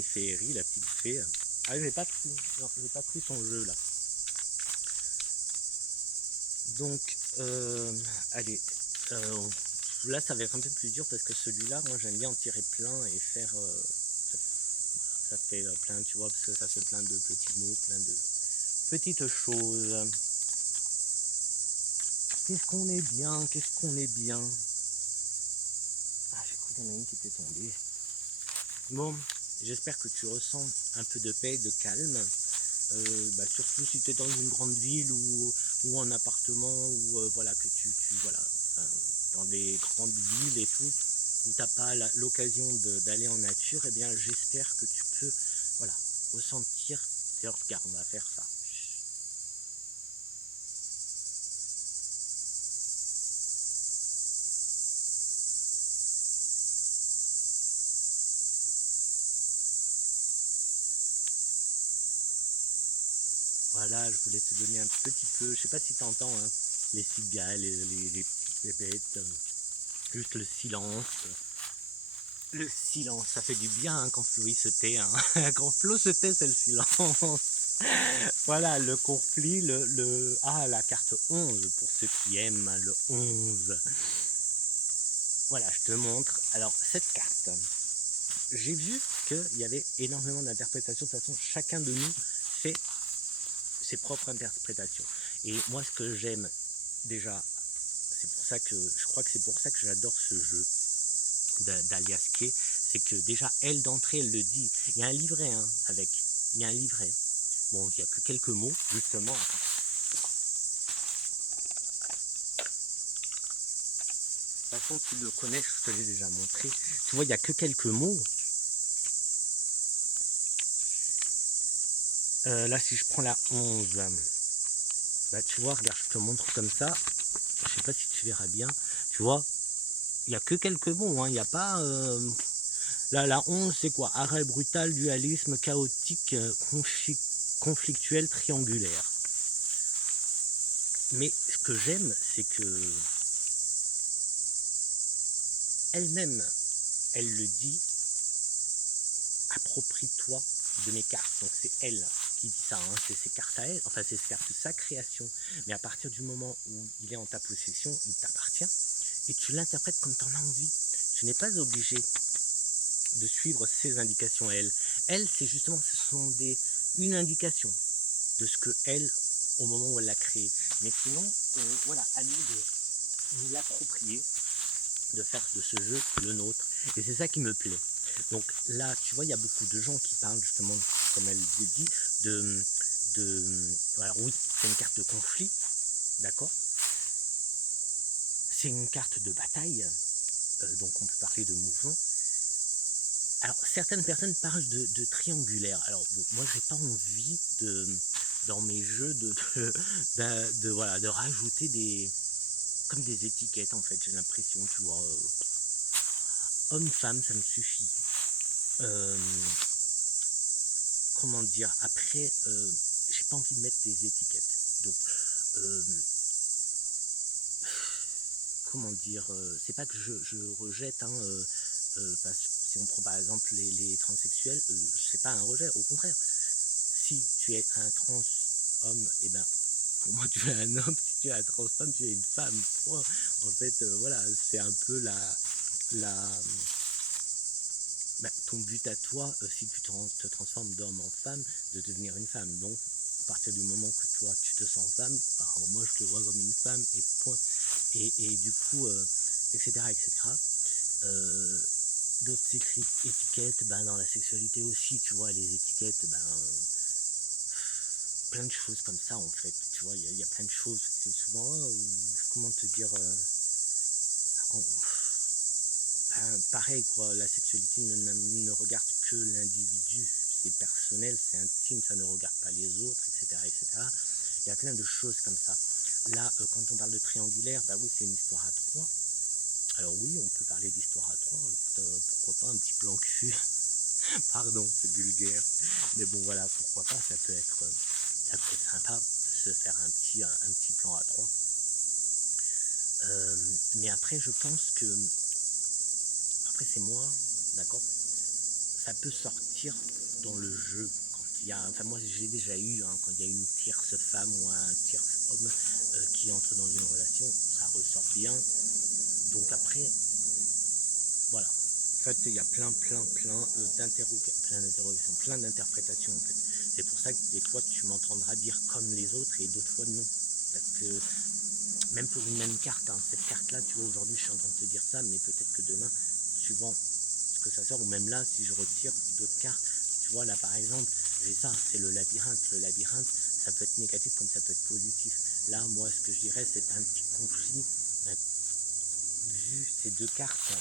Ferry, la petite fée. Ah j'ai pas pris, non, j'ai pas pris son jeu là. Donc allez, là ça va être un peu plus dur parce que celui-là, moi j'aime bien en tirer plein et faire ça fait plein, tu vois, parce que ça fait plein de petits mots, plein de petites choses. Qu'est-ce qu'on est bien, qu'est-ce qu'on est bien. Ah, j'ai cru qu'il y en a une qui était tombée. Bon, j'espère que tu ressens un peu de paix, de calme. Surtout si tu es dans une grande ville ou en appartement, ou voilà, que voilà, dans des grandes villes et tout, où tu n'as pas l'occasion d'aller en nature, eh bien j'espère que tu peux voilà, ressentir. D'ailleurs, regarde, on va faire ça. Voilà, je voulais te donner un petit peu, je sais pas si tu entends, hein, les cigales, les petites bébêtes, juste le silence. Le silence, ça fait du bien hein, quand Flo se tait. Hein. Quand Flo se tait, c'est le silence. Voilà, le conflit, la carte 11, pour ceux qui aiment le 11. Voilà, je te montre. Alors, cette carte, j'ai vu qu'il y avait énormément d'interprétations. De toute façon, chacun de nous fait ses propres interprétations. Et moi, ce que j'aime, déjà, c'est pour ça que, je crois que c'est pour ça que j'adore ce jeu d'Aliaské, c'est que déjà, elle d'entrée, elle le dit. Il y a un livret hein, avec. Il y a un livret. Bon, il n'y a que quelques mots, justement. De toute façon, tu le connais, je te l'ai déjà montré. Tu vois, il n'y a que quelques mots. Là, si je prends la 11, tu vois, regarde, je te montre comme ça. Je sais pas si tu verras bien. Tu vois, il n'y a que quelques mots. Hein. Il n'y a pas... Là, la 11, c'est quoi? Arrêt brutal, dualisme, chaotique, conflictuel, triangulaire. Mais ce que j'aime, c'est que elle-même, elle le dit, approprie-toi de mes cartes. Donc c'est elle qui dit ça, hein. C'est ses cartes à elle, enfin c'est ses cartes de sa création. Mais à partir du moment où il est en ta possession, il t'appartient et tu l'interprètes comme tu en as envie. Tu n'es pas obligé de suivre ses indications à elle. Elle, c'est justement, ce sont une indication de ce que elle, au moment où elle l'a créé. Mais sinon, voilà, à nous de nous l'approprier, de faire de ce jeu le nôtre. Et c'est ça qui me plaît. Donc là, tu vois, il y a beaucoup de gens qui parlent justement, comme elle le dit, alors oui, c'est une carte de conflit, d'accord. C'est une carte de bataille, donc on peut parler de mouvement. Alors, certaines personnes parlent de triangulaire. Alors, bon, moi, j'ai pas envie dans mes jeux voilà, de rajouter comme des étiquettes, en fait, j'ai l'impression, tu vois. Homme-femme, ça me suffit. Euh, comment dire, après, j'ai pas envie de mettre des étiquettes. Donc, euh, comment dire, c'est pas que je rejette, hein, si on prend par exemple les transsexuels, c'est pas un rejet, au contraire. Si tu es un trans homme, et ben pour moi tu es un homme, si tu es un trans femme, tu es une femme. Point. En fait, voilà, c'est un peu la ton but à toi, si tu te transformes d'homme en femme, de devenir une femme. Donc, à partir du moment que toi tu te sens femme, bah, moi je te vois comme une femme et point. Et du coup, etc. etc. Euh, D'autres étiquettes, ben, dans la sexualité aussi, tu vois, les étiquettes, ben, plein de choses comme ça en fait, tu vois, il y a plein de choses, c'est souvent, comment te dire, on- ben, pareil quoi, la sexualité ne regarde que l'individu, c'est personnel, c'est intime, ça ne regarde pas les autres, etc. etc. Il y a plein de choses comme ça. Là, quand on parle de triangulaire, bah oui, c'est une histoire à trois. Alors oui, on peut parler d'histoire à trois, pourquoi pas un petit plan cul. Pardon, c'est vulgaire. Mais bon voilà, pourquoi pas, ça peut être sympa de se faire un petit plan à trois. Mais après, je pense que, après c'est moi, d'accord, ça peut sortir dans le jeu. Quand il y a, enfin moi j'ai déjà eu, hein, quand il y a une tierce femme ou un tierce homme qui entre dans une relation, ça ressort bien. Donc après, voilà. En fait, il y a d'interrogations, plein d'interprétations en fait. C'est pour ça que des fois tu m'entendras dire comme les autres et d'autres fois non. Parce que même pour une même carte, hein, cette carte-là, tu vois, aujourd'hui je suis en train de te dire ça, mais peut-être que demain, suivant ce que ça sort, ou même là, si je retire d'autres cartes, tu vois, là par exemple, j'ai ça, c'est le labyrinthe. Le labyrinthe, ça peut être négatif comme ça peut être positif. Là, moi, ce que je dirais, c'est un petit conflit, vu ces deux cartes.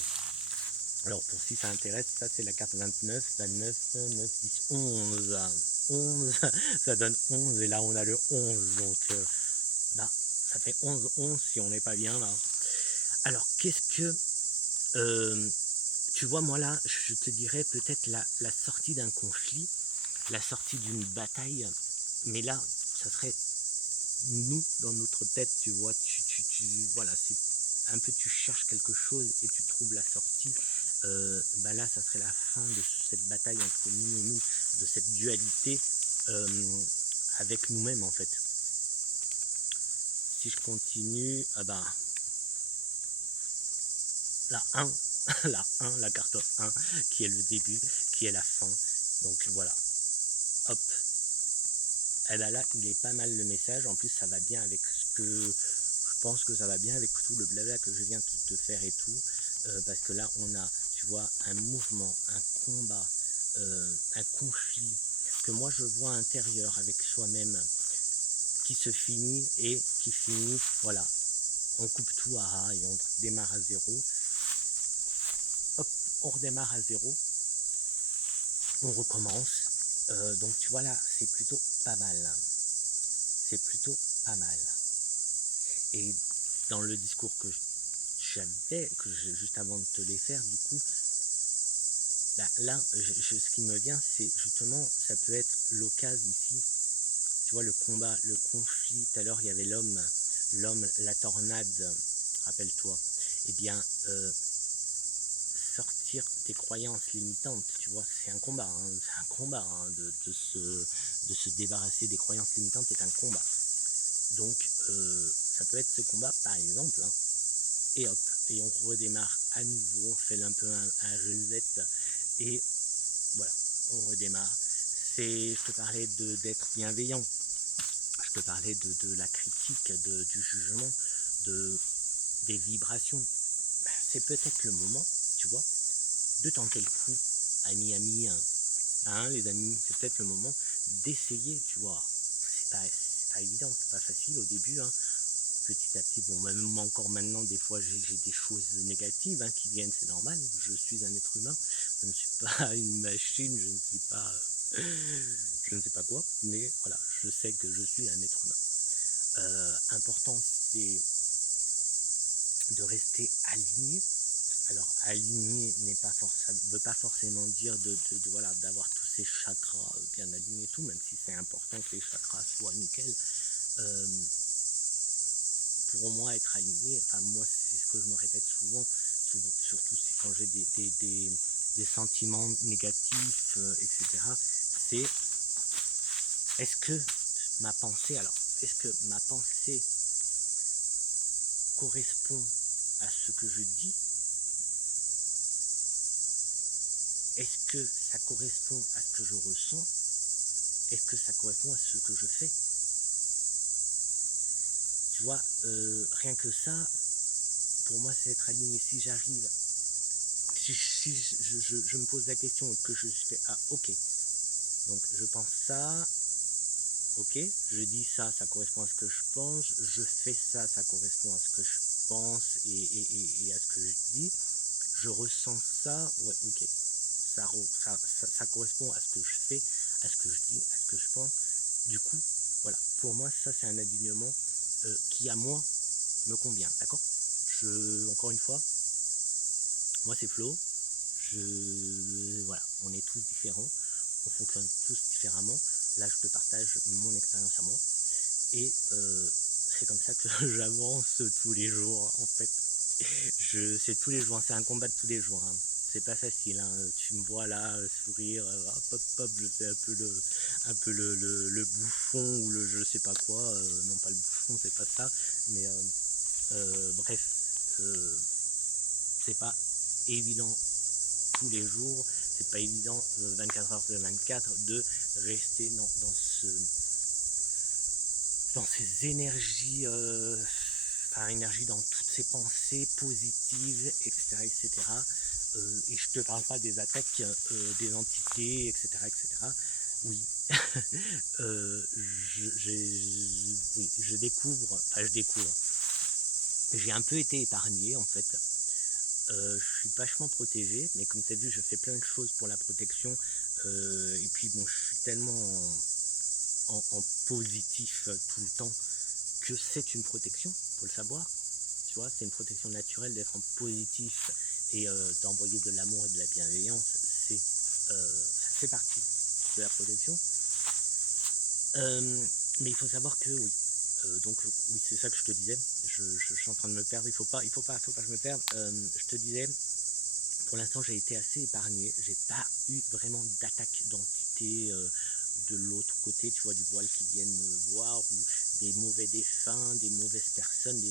Alors pour si ça intéresse, ça c'est la carte 29, 29, 9, 10, 11. 11, ça donne 11 et là on a le 11. Donc là, ça fait 11, 11 si on n'est pas bien là. Alors qu'est-ce que... euh, tu vois, moi là, je te dirais peut-être la sortie d'un conflit, la sortie d'une bataille. Mais là, ça serait nous dans notre tête, tu vois. Voilà, c'est un peu tu cherches quelque chose et tu trouves la sortie. Ben là, ça serait la fin de cette bataille entre nous et nous, de cette dualité avec nous-mêmes en fait. Si je continue, ah ben, la 1, la 1, la carte 1, qui est le début, qui est la fin. Donc voilà, hop. Et ben là, il est pas mal le message. En plus, ça va bien avec ce que je pense que ça va bien avec tout le blabla que je viens de te faire et tout. Parce que là, on a, tu vois, un mouvement, un combat, un conflit que moi je vois intérieur avec soi-même qui se finit et qui finit, voilà, on coupe tout à ras et on démarre à zéro. Hop, on redémarre à zéro, on recommence. Donc tu vois là, c'est plutôt pas mal. C'est plutôt pas mal. Et dans le discours que j'avais, juste avant de te les faire, du coup, bah, là, ce qui me vient, c'est justement, ça peut être l'occasion ici, tu vois, le combat, le conflit. Tout à l'heure, il y avait l'homme, la tornade, rappelle-toi. Eh bien, sortir des croyances limitantes, tu vois, c'est un combat, hein, c'est un combat, hein, de se débarrasser des croyances limitantes est un combat. Donc, ça peut être ce combat, par exemple, hein, et hop, et on redémarre à nouveau, on fait un peu un reset, et voilà, on redémarre. Je te parlais d'être bienveillant, je te parlais de la critique, du jugement, des vibrations. Ben, c'est peut-être le moment, tu vois, de tenter le coup, amis, hein, les amis, c'est peut-être le moment d'essayer, tu vois. C'est pas évident, c'est pas facile au début, hein. Petit à petit, bon, même encore maintenant, des fois j'ai des choses négatives, hein, qui viennent, c'est normal, je suis un être humain, Je ne suis pas une machine, je ne suis pas je ne sais pas quoi, mais voilà, je sais que je suis un être humain. Important, c'est de rester aligné. Alors aligné ça ne veut pas forcément dire voilà, d'avoir tous ces chakras bien alignés et tout, même si c'est important que les chakras soient nickel. Pour moi, être aligné, enfin moi c'est ce que je me répète souvent surtout quand j'ai des sentiments négatifs, etc. C'est est-ce que ma pensée, correspond à ce que je dis? Est-ce que ça correspond à ce que je ressens? Est-ce que ça correspond à ce que je fais? Tu vois, rien que ça, pour moi, c'est être aligné. Si j'arrive, si je me pose la question et que je fais, ah ok, donc je pense ça, ok, je dis ça, ça correspond à ce que je pense, je fais ça, ça correspond à ce que je pense et à ce que je dis, je ressens ça, ouais, ok, ça correspond à ce que je fais, à ce que je dis, à ce que je pense. Du coup, voilà, pour moi, ça c'est un alignement qui à moi me convient, d'accord? Encore une fois, moi c'est Flo, voilà, on est tous différents, on fonctionne tous différemment. Là, je te partage mon expérience à moi. Et c'est comme ça que j'avance tous les jours, en fait. C'est tous les jours, c'est un combat de tous les jours. Hein. C'est pas facile. Hein. Tu me vois là, sourire, hop, hop, je fais un peu le bouffon ou le je sais pas quoi. Non, pas le bouffon, c'est pas ça. Mais bref, c'est pas évident tous les jours. C'est pas évident 24 heures sur 24 de rester dans ces énergies, énergie dans toutes ces pensées positives, etc. etc. Et je te parle pas des attaques des entités, etc. etc. Oui, je découvre, j'ai un peu été épargné en fait. Je suis vachement protégé, mais comme tu as vu, je fais plein de choses pour la protection. Et puis bon, je suis tellement en positif tout le temps que c'est une protection, faut le savoir. Tu vois, c'est une protection naturelle d'être en positif et d'envoyer de l'amour et de la bienveillance. Ça fait partie de la protection. Mais il faut savoir que oui. Donc oui, c'est ça que je te disais. Je suis en train de me perdre. Il faut pas que je me perde. Je te disais, pour l'instant, j'ai été assez épargné. J'ai pas eu vraiment d'attaque d'entité de l'autre côté, tu vois, du voile qui viennent me voir ou des mauvais défunts, des mauvaises personnes.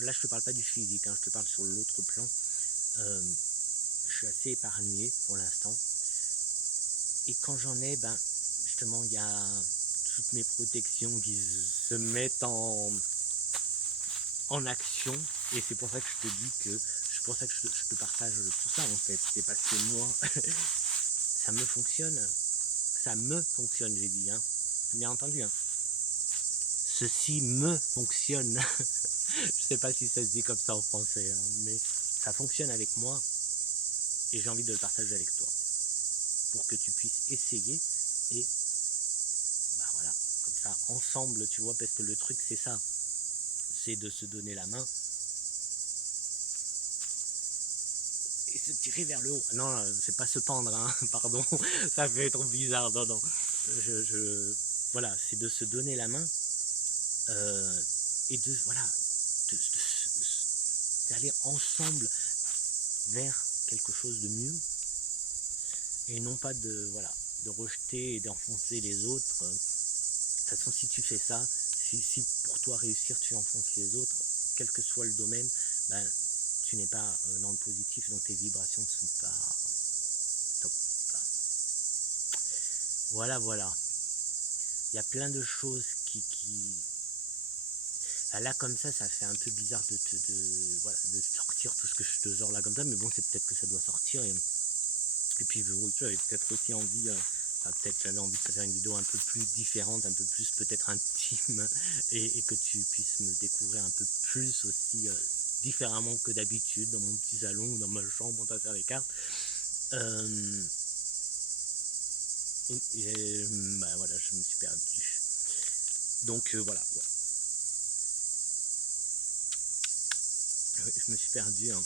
Là, je te parle pas du physique, hein, je te parle sur l'autre plan. Je suis assez épargné pour l'instant. Et quand j'en ai, justement, il y a toutes mes protections qui se mettent en action. Et c'est pour ça que je te dis que, c'est pour ça que je te partage tout ça en fait. C'est parce que moi, ça me fonctionne. Ça me fonctionne, j'ai dit. Hein. Bien entendu. Hein. Ceci me fonctionne. Je sais pas si ça se dit comme ça en français, hein, mais ça fonctionne avec moi et j'ai envie de le partager avec toi pour que tu puisses essayer et voilà, comme ça ensemble, tu vois, parce que le truc c'est ça, c'est de se donner la main et se tirer vers le haut. Non, c'est pas se pendre, hein, pardon, ça fait trop bizarre, non. Voilà, c'est de se donner la main et d'aller ensemble vers quelque chose de mieux et non pas de rejeter et d'enfoncer les autres. De toute façon, si tu fais ça, si pour toi réussir tu enfonces les autres, quel que soit le domaine, tu n'es pas dans le positif, donc tes vibrations ne sont pas top. Voilà. Il y a plein de choses qui là comme ça fait un peu bizarre de sortir tout ce que je te sors là comme ça, mais bon, c'est peut-être que ça doit sortir et puis oui, j'avais peut-être aussi envie j'avais envie de faire une vidéo un peu plus différente, un peu plus peut-être intime et que tu puisses me découvrir un peu plus aussi différemment que d'habitude dans mon petit salon ou dans ma chambre en train de faire les cartes. Et bah, voilà, je me suis perdu. Donc voilà, quoi. Je me suis perdu, hein.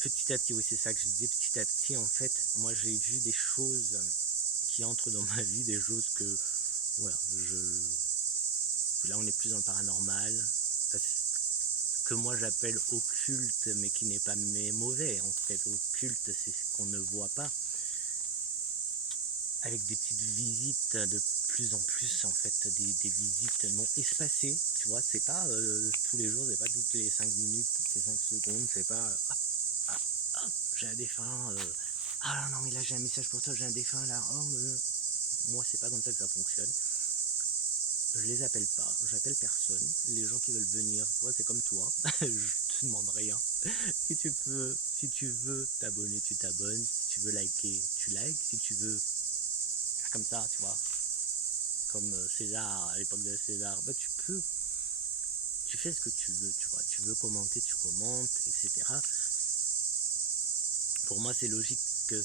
Petit à petit, oui, c'est ça que je disais, petit à petit, en fait, moi j'ai vu des choses qui entrent dans ma vie, des choses que, voilà, là on est plus dans le paranormal, que moi j'appelle occulte, mais qui n'est pas mauvais, en fait. Occulte, c'est ce qu'on ne voit pas, avec des petites visites de plus en plus, en fait, des visites non espacées, tu vois, c'est pas tous les jours, c'est pas toutes les 5 minutes, toutes les 5 secondes, c'est pas hop, hop, j'ai un défunt, ah non mais là j'ai un message pour toi, j'ai un défunt là, oh moi c'est pas comme ça que ça fonctionne. Je les appelle pas, j'appelle personne. Les gens qui veulent venir, toi c'est comme toi, je te demande rien. Si tu veux t'abonner, tu t'abonnes. Si tu veux liker, tu likes. Si tu veux faire comme ça, tu vois, comme César, à l'époque de César, bah tu peux. Tu fais ce que tu veux, tu vois. Tu veux commenter, tu commentes, etc. Pour moi c'est logique que,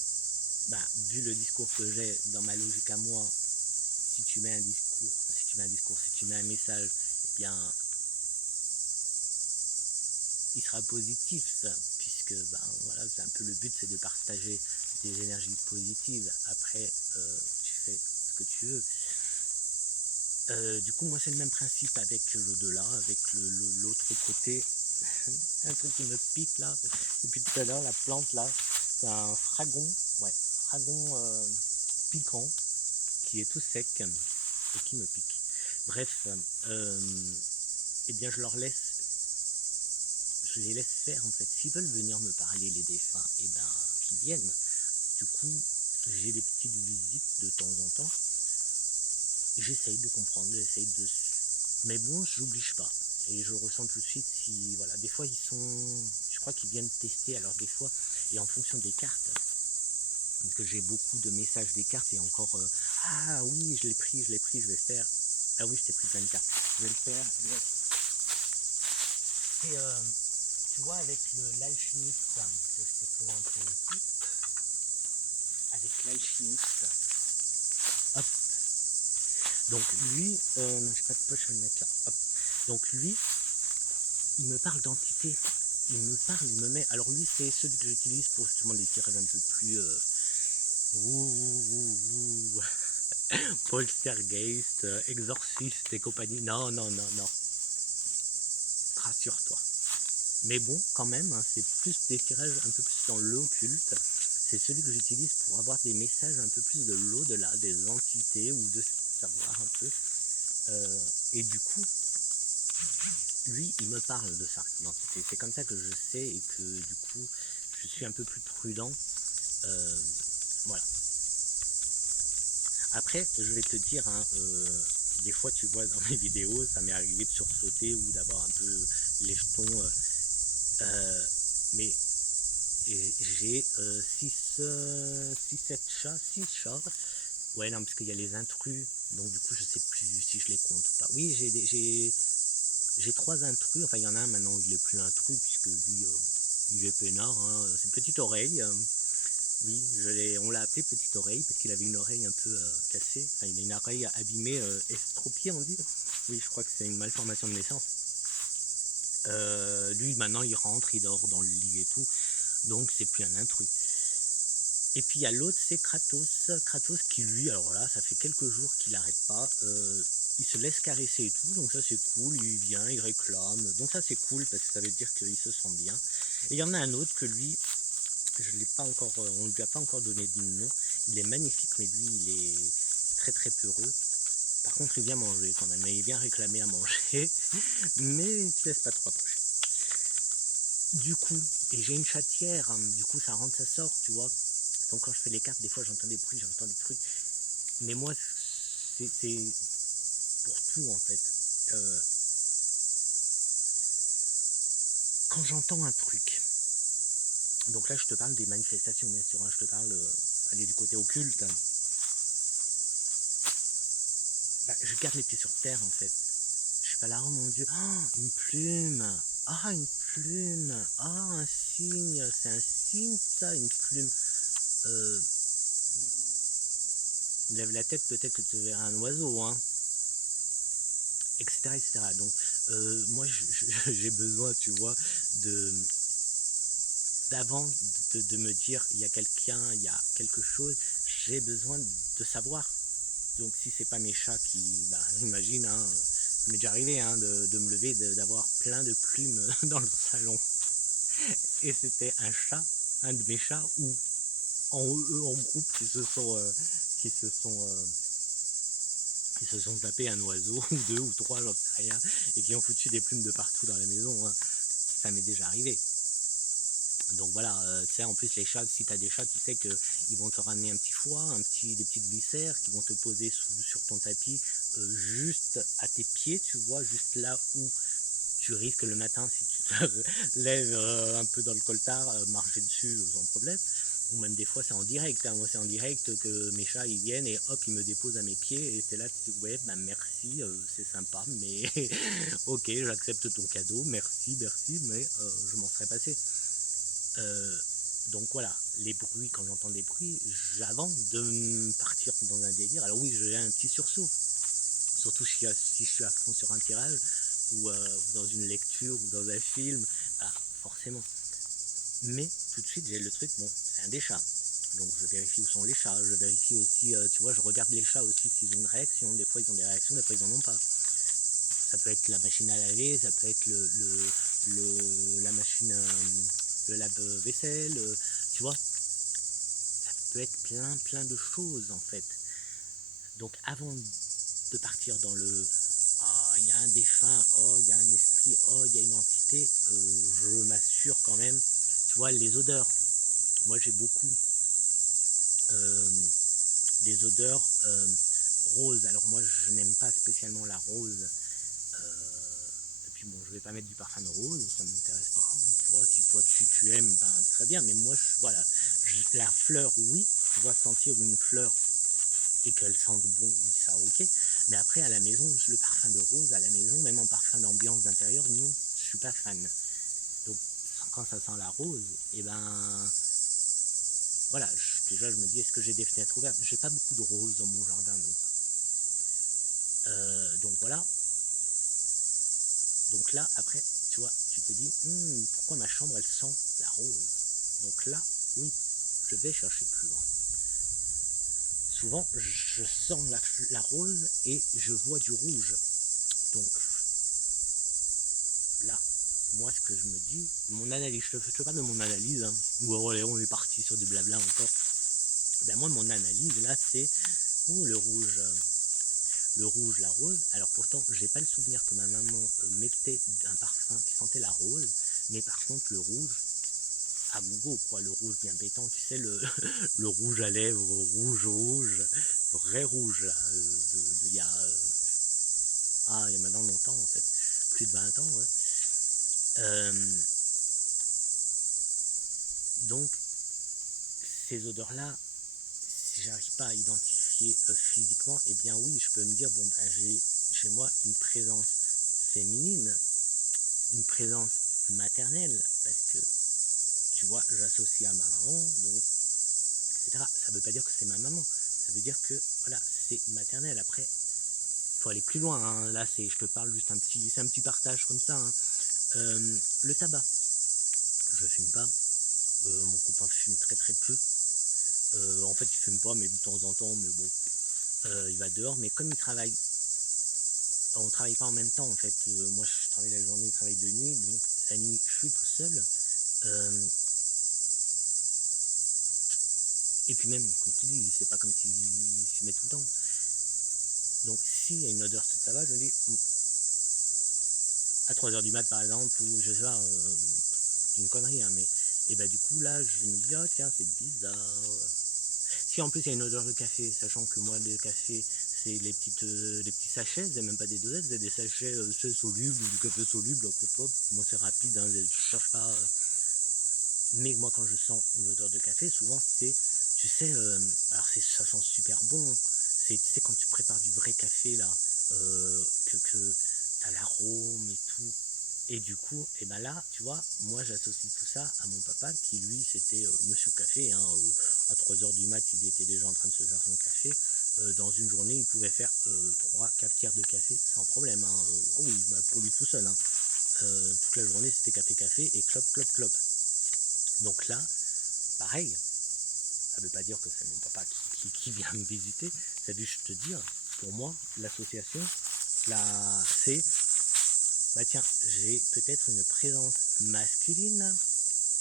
bah, vu le discours que j'ai, dans ma logique à moi, si tu mets un discours, si tu mets un message, eh bien il sera positif, puisque ben, voilà, c'est un peu le but, c'est de partager des énergies positives. Après, tu fais ce que tu veux. Du coup, moi, c'est le même principe avec l'au-delà, avec l'autre côté. Un truc qui me pique là, depuis tout à l'heure, la plante là, c'est un fragon, ouais, fragon piquant, qui est tout sec et qui me pique. Bref, eh bien, je les laisse faire en fait. S'ils veulent venir me parler, les défunts, et ben qu'ils viennent. Du coup, j'ai des petites visites de temps en temps. J'essaye de comprendre, j'essaye de. Mais bon, j'oblige pas. Et je ressens tout de suite si. Voilà, des fois ils sont. Je crois qu'ils viennent tester, alors des fois, et en fonction des cartes. Parce que j'ai beaucoup de messages des cartes et encore. Ah oui, je l'ai pris, je vais le faire. Ah oui, je t'ai pris plein de cartes. Je vais le faire. Et tu vois, avec l'alchimiste que je t'ai présenté aussi, avec l'alchimiste, hop, donc lui, j'ai pas de poche, je vais le mettre là, hop, donc lui, il me parle d'entité, il me met, alors lui c'est celui que j'utilise pour justement des tirages un peu plus, poltergeist, exorciste et compagnie, non, non, non, non, rassure-toi. Mais bon, quand même, hein, c'est plus des tirages un peu plus dans l'occulte. C'est celui que j'utilise pour avoir des messages un peu plus de l'au-delà, des entités ou de savoir un peu. Et du coup, lui, il me parle de ça, l'entité. C'est comme ça que je sais et que du coup, je suis un peu plus prudent. Voilà. Après, je vais te dire, hein, des fois, tu vois dans mes vidéos, ça m'est arrivé de sursauter ou d'avoir un peu les jetons. Mais j'ai 7 chats, 6 chats. Ouais, non, parce qu'il y a les intrus, donc du coup, je sais plus si je les compte ou pas. Oui, j'ai 3 intrus, enfin, il y en a un maintenant, il est plus intrus, puisque lui, il est peinard, hein. C'est Petite Oreille. Oui, on l'a appelé Petite Oreille, parce qu'il avait une oreille un peu cassée. Enfin, il a une oreille abîmée, estropiée, on dit. Oui, je crois que c'est une malformation de naissance. Lui, maintenant, il rentre, il dort dans le lit et tout. Donc c'est plus un intrus. Et puis il y a l'autre, c'est Kratos. Kratos qui lui, alors là, ça fait quelques jours qu'il n'arrête pas. Il se laisse caresser et tout, donc ça c'est cool. Il vient, il réclame. Donc ça c'est cool parce que ça veut dire qu'il se sent bien. Et il y en a un autre que lui, je l'ai pas encore, on ne lui a pas encore donné de nom. Il est magnifique, mais lui, il est très très peureux. Par contre, il vient manger quand même. Il vient réclamer à manger, mais il ne se laisse pas trop approcher. Du coup, et j'ai une chatière, hein, du coup ça rentre, ça sort, tu vois. Donc quand je fais les cartes, des fois j'entends des bruits, j'entends des trucs. Mais moi, c'est pour tout en fait. Euh, quand j'entends un truc, donc là je te parle des manifestations bien sûr, hein, je te parle aller du côté occulte. Bah, je garde les pieds sur terre en fait. Je suis pas là, oh mon dieu, oh, une plume. Ah, une plume. Ah, un signe. C'est un signe, ça, une plume. Euh, Lève la tête, peut-être que tu verras un oiseau, hein, etc., etc. Donc, moi, j'ai besoin, tu vois, de d'avant de me dire, il y a quelqu'un, il y a quelque chose, j'ai besoin de savoir. Donc, si c'est pas mes chats qui, bah, imagine, hein, ça m'est déjà arrivé, hein, de me lever, d'avoir plein de plumes dans le salon. Et c'était un chat, un de mes chats, ou eux en groupe qui se sont ils se sont tapés un oiseau, ou deux, ou trois, j'en sais rien, et qui ont foutu des plumes de partout dans la maison, hein. Ça m'est déjà arrivé. Donc voilà, tu sais, en plus les chats, si tu as des chats, tu sais qu'ils vont te ramener un petit foie, des petites viscères, qui vont te poser sur ton tapis, juste à tes pieds, tu vois, juste là où tu risques le matin, si tu te lèves un peu dans le coltard, marcher dessus sans problème. Ou même des fois c'est en direct, hein. Moi c'est en direct que mes chats ils viennent et hop ils me déposent à mes pieds et c'est là tu dis ouais bah merci, c'est sympa mais ok j'accepte ton cadeau, merci, merci, mais je m'en serais passé. Euh, donc voilà, les bruits, quand j'entends des bruits, avant de partir dans un délire, alors oui j'ai un petit sursaut, surtout si je suis à fond sur un tirage ou dans une lecture ou dans un film, bah, forcément. Mais tout de suite j'ai le truc, bon c'est un des chats, donc je vérifie où sont les chats, je vérifie aussi, tu vois, je regarde les chats aussi s'ils ont une réaction, des fois ils ont des réactions, des fois ils en ont pas. Ça peut être la machine à laver, ça peut être la machine, le lave-vaisselle, tu vois, ça peut être plein de choses en fait. Donc avant de partir dans le oh, il y a un défunt, oh, il y a un esprit, oh, il y a une entité, je m'assure quand même, tu vois, les odeurs. Moi j'ai beaucoup euh, des odeurs roses. Alors moi je n'aime pas spécialement la rose. Et puis bon, je vais pas mettre du parfum de rose, ça m'intéresse pas. Tu vois, si toi tu aimes, ben très bien. Mais moi, voilà, la fleur, oui, tu vois, sentir une fleur et qu'elle sente bon, oui, ça ok. Mais après, à la maison, le parfum de rose, à la maison, même en parfum d'ambiance d'intérieur, non, je suis pas fan. Donc, quand ça sent la rose, et ben voilà, déjà je me dis, est-ce que j'ai des fenêtres ouvertes? J'ai pas beaucoup de roses dans mon jardin, donc voilà. Donc là, après, tu vois, tu te dis, pourquoi ma chambre, elle sent la rose? Donc là, oui, je vais chercher plus loin. Souvent, je sens la rose et je vois du rouge. Donc là, moi, ce que je me dis, mon analyse, je te parle de mon analyse, hein, ou alors on est parti sur du blabla encore. Ben moi, mon analyse, là, c'est, le rouge, la rose. Alors pourtant, j'ai pas le souvenir que ma maman mettait un parfum qui sentait la rose, mais par contre, le rouge, à gogo, quoi, le rouge bien pétant, tu sais, le rouge à lèvres, rouge, vrai rouge, là, il y a, il y a maintenant longtemps, en fait, plus de 20 ans, ouais. Euh, donc, ces odeurs-là, si j'arrive pas à identifier physiquement, eh bien oui, je peux me dire, bon, ben, j'ai chez moi une présence féminine, une présence maternelle, parce que, tu vois, j'associe à ma maman, donc, etc. Ça veut pas dire que c'est ma maman, ça veut dire que, voilà, c'est maternel. Après, il faut aller plus loin, hein. Là, je te parle juste c'est un petit partage comme ça, hein. Le tabac, je fume pas, mon copain fume très peu. En fait, il fume pas, mais de temps en temps, mais bon, il va dehors. Mais comme il travaille, on travaille pas en même temps en fait. Moi, je travaille la journée, il travaille de nuit, donc la nuit, je suis tout seul. Euh, et puis même, comme tu dis, c'est pas comme s'il fumait tout le temps. Donc, s'il y a une odeur de tabac, je me dis, à 3 heures du mat par exemple, ou je sais pas, une connerie, hein, mais et bah du coup là, je me dis, oh tiens, c'est bizarre. Si en plus il y a une odeur de café, sachant que moi le café c'est les petits sachets, c'est même pas des dosettes, c'est des sachets solubles ou du café soluble, hop, hop, hop. Moi c'est rapide, hein, je cherche pas. Mais moi quand je sens une odeur de café, souvent c'est, tu sais, alors ça sent super bon. C'est, tu sais, quand tu prépares du vrai café là, que t'as l'arôme et tout. Et du coup, et ben vois, moi j'associe tout ça à mon papa qui lui c'était Monsieur Café, hein, à 3 heures du mat il était déjà en train de se faire son café. Dans une journée il pouvait faire 3 cafetières de café sans problème, hein. Oh oui, bah, pour lui tout seul, hein. Toute la journée c'était café et clope clope clope. Donc là, pareil, ça ne veut pas dire que c'est mon papa qui vient me visiter, ça veut juste te dire, pour moi, l'association, là, c'est, bah tiens, j'ai peut-être une présence masculine,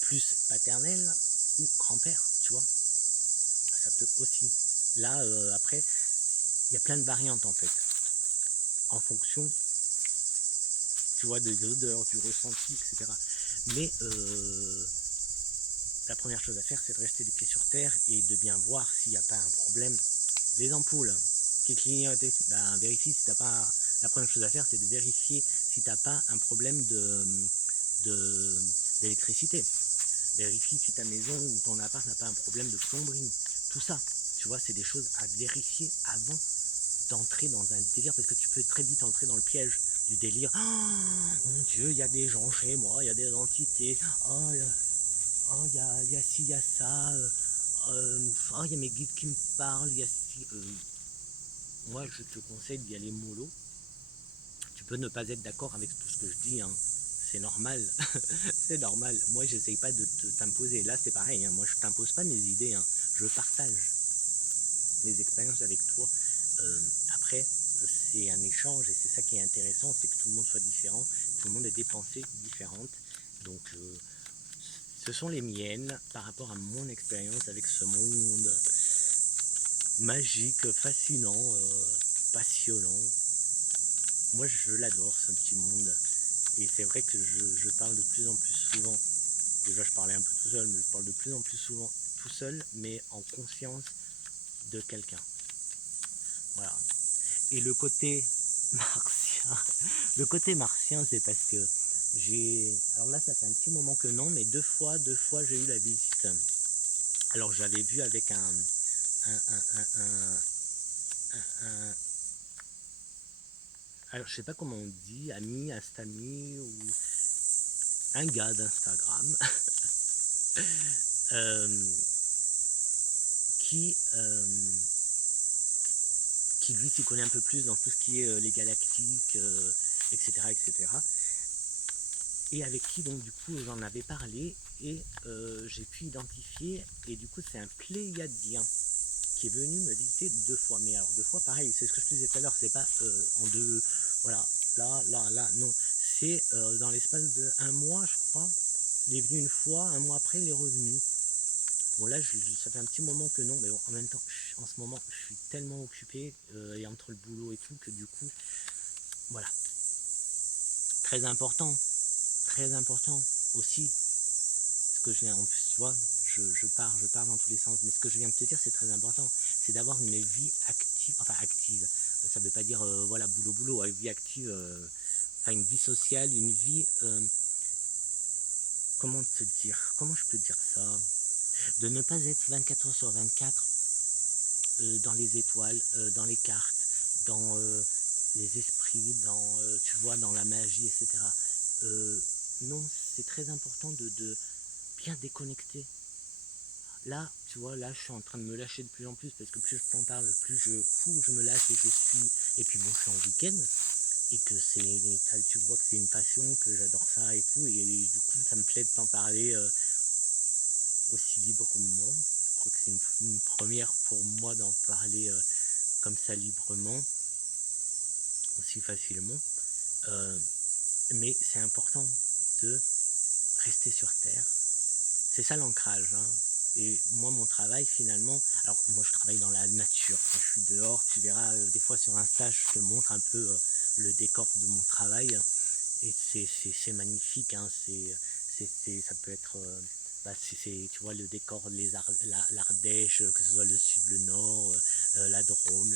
plus paternelle, ou grand-père, tu vois, ça peut aussi. Là, après, il y a plein de variantes en fait, en fonction, tu vois, des odeurs, du ressenti, etc. Mais la première chose à faire, c'est de rester les pieds sur terre et de bien voir s'il n'y a pas un problème. Les ampoules qui clignotent, ben, vérifie si t'as pas. La première chose à faire, c'est de vérifier si t'as pas un problème d'électricité. Vérifie si ta maison ou ton appart n'a pas un problème de plomberie. Tout ça, tu vois, c'est des choses à vérifier avant d'entrer dans un délire, parce que tu peux très vite entrer dans le piège du délire. Oh mon Dieu, il y a des gens chez moi, il y a des entités. Oh, y a ci, il y a ça. Oh, il y a mes guides qui me parlent. Il y a ci. Moi, je te conseille d'y aller mollo. Tu peux ne pas être d'accord avec tout ce que je dis, hein. C'est normal. C'est normal. Moi, j'essaye pas de t'imposer. Là, c'est pareil, hein. Moi, je t'impose pas mes idées, hein. Je partage mes expériences avec toi. Après, c'est un échange et c'est ça qui est intéressant, c'est que tout le monde soit différent, tout le monde ait des pensées différentes. Donc, ce sont les miennes par rapport à mon expérience avec ce monde magique, fascinant, passionnant. Moi, je l'adore, ce petit monde. Et c'est vrai que je parle de plus en plus souvent. Déjà, je parlais un peu tout seul, mais je parle de plus en plus souvent tout seul, mais en conscience de quelqu'un. Voilà. Et le côté martien, le côté martien, c'est parce que j'ai... Alors là, ça fait un petit moment que non, mais deux fois, j'ai eu la visite. Alors, j'avais vu avec un alors je sais pas comment on dit, ami, instami ou un gars d'Instagram euh, qui, euh, qui lui s'y connaît un peu plus dans tout ce qui est les galactiques, etc., etc. Et avec qui donc du coup j'en avais parlé et j'ai pu identifier, et du coup c'est un pléiadien qui est venu me visiter deux fois. Mais alors deux fois pareil, c'est ce que je te disais tout à l'heure, c'est pas en deux, voilà, là, non. C'est dans l'espace de un mois je crois. Il est venu une fois, un mois après il est revenu. Bon là ça fait un petit moment que non, mais bon, en même temps en ce moment je suis tellement occupé et entre le boulot et tout que du coup voilà. Très important, très important aussi. Ce que je viens, en plus tu vois, je pars dans tous les sens, mais ce que je viens de te dire c'est très important, c'est d'avoir une vie active, enfin active, ça veut pas dire voilà boulot, une vie active, enfin une vie sociale, une vie, comment te dire, comment je peux dire ça, de ne pas être 24 heures sur 24 dans les étoiles, dans les cartes, dans les esprits, dans, tu vois, dans la magie, etc. Non, c'est très important de bien déconnecter. Là, tu vois, là, je suis en train de me lâcher de plus en plus parce que plus je t'en parle, plus je me lâche et je suis. Et puis bon, je suis en week-end et que tu vois que c'est une passion, que j'adore ça et tout. Et du coup, ça me plaît de t'en parler aussi librement. Je crois que c'est une première pour moi d'en parler comme ça librement, aussi facilement. Euh, mais c'est important de rester sur terre. C'est ça l'ancrage, hein. Et moi, mon travail, finalement, alors moi, je travaille dans la nature. Quand je suis dehors, tu verras, des fois sur Insta, je te montre un peu le décor de mon travail. Et c'est magnifique, hein. Ça peut être, bah, tu vois, le décor, l'Ardèche, que ce soit le sud, le nord, la Drôme,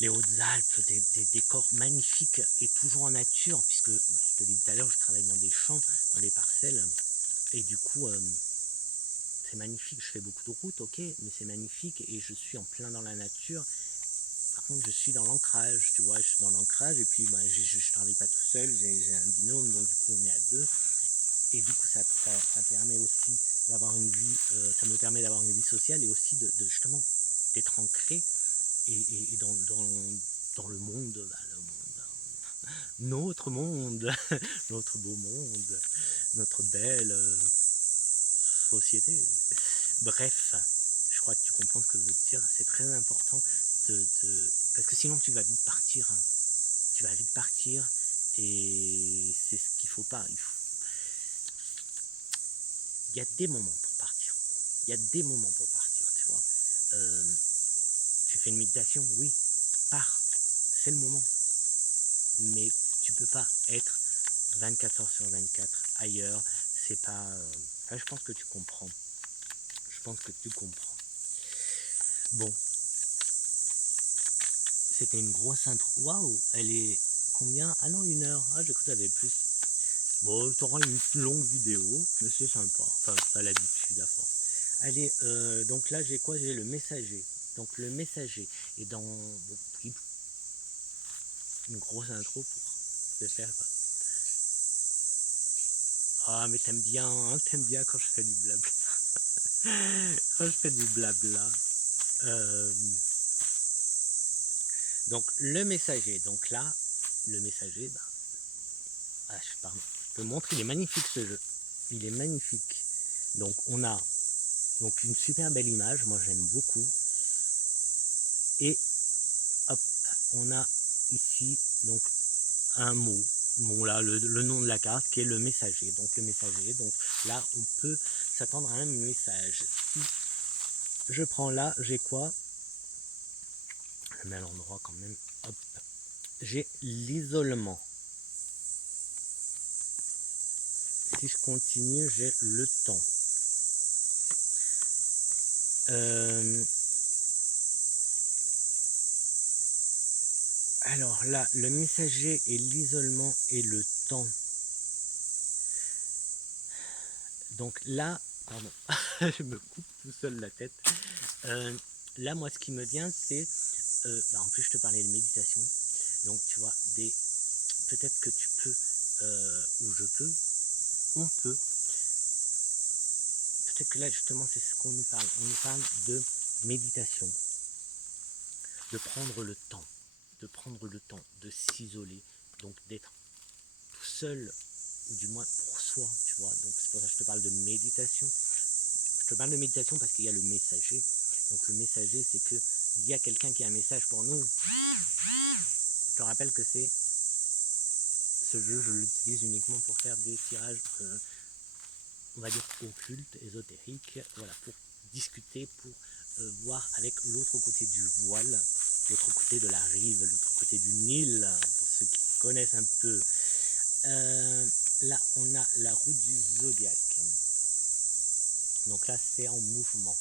les Hautes-Alpes, des décors magnifiques et toujours en nature, puisque, bah, je te l'ai dit tout à l'heure, je travaille dans des champs, dans des parcelles. Et du coup, c'est magnifique. Je fais beaucoup de routes, ok, mais c'est magnifique et je suis en plein dans la nature. Par contre, je suis dans l'ancrage, tu vois, je suis dans l'ancrage, et puis je travaille pas tout seul, j'ai un binôme, donc du coup on est à deux, et du coup ça permet aussi d'avoir une vie, ça me permet d'avoir une vie sociale, et aussi de justement d'être ancré, et dans le monde, notre monde, notre beau monde, notre belle société. Bref, je crois que tu comprends ce que je veux te dire. C'est très important parce que sinon tu vas vite partir. Hein. Tu vas vite partir, et c'est ce qu'il faut pas. Il y a des moments pour partir. Il y a des moments pour partir, tu vois. Tu fais une méditation, oui, pars. C'est le moment. Mais tu peux pas être 24 heures sur 24 ailleurs. C'est pas. Enfin, je pense que tu comprends. Je pense que tu comprends. Bon, c'était une grosse intro. Waouh, elle est combien? Ah non, 1 heure. Ah, j'ai cru que ça avait plus. Bon, tu auras une longue vidéo, mais c'est sympa. Enfin, t'as l'habitude à force. Allez, donc là, j'ai quoi? J'ai le messager. Donc le messager est dans. Bon, une grosse intro pour te faire. Ah, mais t'aimes bien, hein, t'aimes bien quand je fais du blabla. Quand je fais du blabla. Donc le messager, donc là, le messager, je te montre, il est magnifique ce jeu. Il est magnifique. Donc on a donc une super belle image, moi j'aime beaucoup. Et hop, on a ici donc un mot. Bon là, le nom de la carte qui est le messager. Donc le messager, donc là on peut s'attendre à un message. Si je prends là, j'ai quoi? Je mets à l'endroit quand même. Hop. J'ai l'isolement. Si je continue, j'ai le temps. Alors là, le messager et l'isolement et le temps. Donc là, pardon, je me coupe tout seul la tête. Là, moi, ce qui me vient, c'est... en plus, je te parlais de méditation. Donc, tu vois, peut-être que tu peux, ou je peux, on peut. Peut-être que là, justement, c'est ce qu'on nous parle. On nous parle de méditation. De prendre le temps. De prendre le temps de s'isoler. Donc, d'être tout seul, ou du moins pour soi, tu vois. Donc, c'est pour ça que je te parle de méditation. Je te parle de méditation parce qu'il y a le messager. Donc le messager, c'est que il y a quelqu'un qui a un message pour nous. Je te rappelle que ce jeu, je l'utilise uniquement pour faire des tirages, on va dire occultes, ésotériques, voilà, pour discuter, pour voir avec l'autre côté du voile, l'autre côté de la rive, l'autre côté du Nil, pour ceux qui connaissent un peu. Là, on a la roue du zodiaque. Donc là, c'est en mouvement.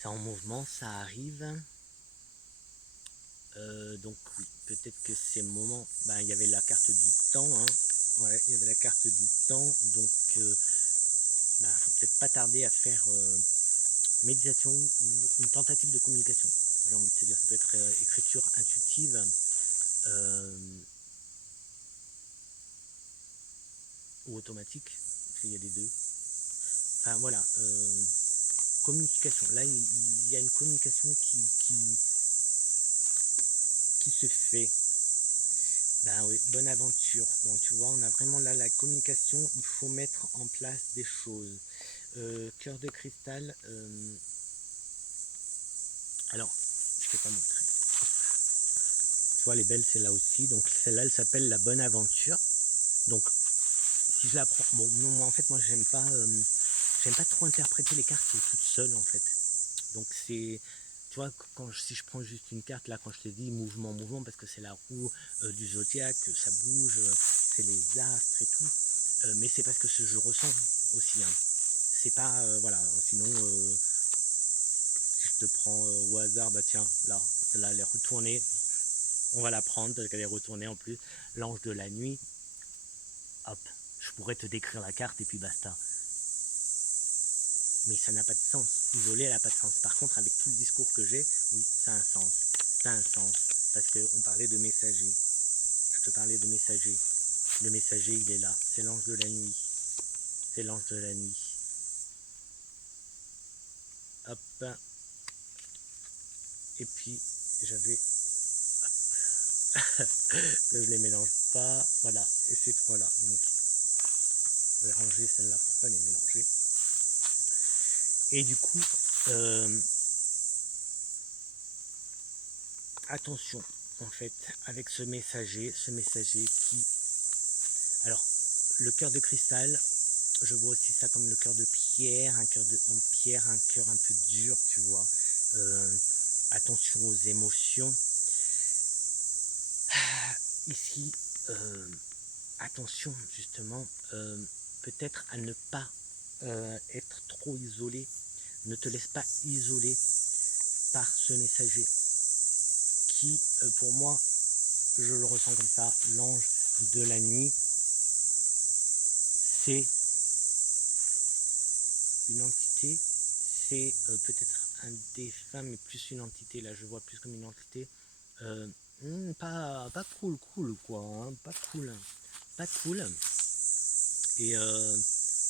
C'est en mouvement, ça arrive. Donc oui, peut-être que ces moments, il y avait la carte du temps, hein. Ouais, il y avait la carte du temps, donc faut peut-être pas tarder à faire méditation ou une tentative de communication. J'ai envie de te dire, ça peut être écriture intuitive ou automatique, parce qu'il y a les deux. Enfin voilà, communication. Là, il y a une communication qui se fait. Ben oui, bonne aventure. Donc tu vois, on a vraiment là la communication, il faut mettre en place des choses. Cœur de cristal, alors, je ne vais pas montrer. Tu vois, elle est belle celle-là aussi. Donc celle-là, elle s'appelle la bonne aventure. Donc si je la prends, bon non, moi en fait, moi j'aime pas trop interpréter les cartes toutes seules en fait. Donc c'est, tu vois, si je prends juste une carte là, quand je te dis mouvement, parce que c'est la roue du zodiaque, ça bouge, c'est les astres et tout, mais c'est parce que je ressens aussi, hein. C'est pas, voilà, sinon, si je te prends au hasard, tiens, là, celle-là elle est retournée, on va la prendre, parce qu'elle est retournée en plus, l'ange de la nuit, hop, je pourrais te décrire la carte et puis basta. mais ça n'a pas de sens. Isolé, elle n'a pas de sens. Par contre, avec tout le discours que j'ai, oui, ça a un sens. Ça a un sens. Parce qu'on parlait de messager. Je te parlais de messager. Le messager, il est là. C'est l'ange de la nuit. C'est l'ange de la nuit. Hop. Et puis, j'avais... que je les mélange pas. Voilà. Et ces trois-là. Donc, je vais ranger celle-là pour pas les mélanger. Et du coup, attention, en fait, avec ce messager qui... Alors, le cœur de cristal, je vois aussi ça comme le cœur de pierre, un cœur en pierre, un cœur un peu dur, tu vois. Attention aux émotions. Ici, attention justement, peut-être à ne pas être trop isolé. Ne te laisse pas isoler par ce messager qui, pour moi, je le ressens comme ça, l'ange de la nuit, c'est une entité, c'est peut-être un défunt, mais plus une entité, là je vois plus comme une entité, pas cool quoi, hein, pas cool, et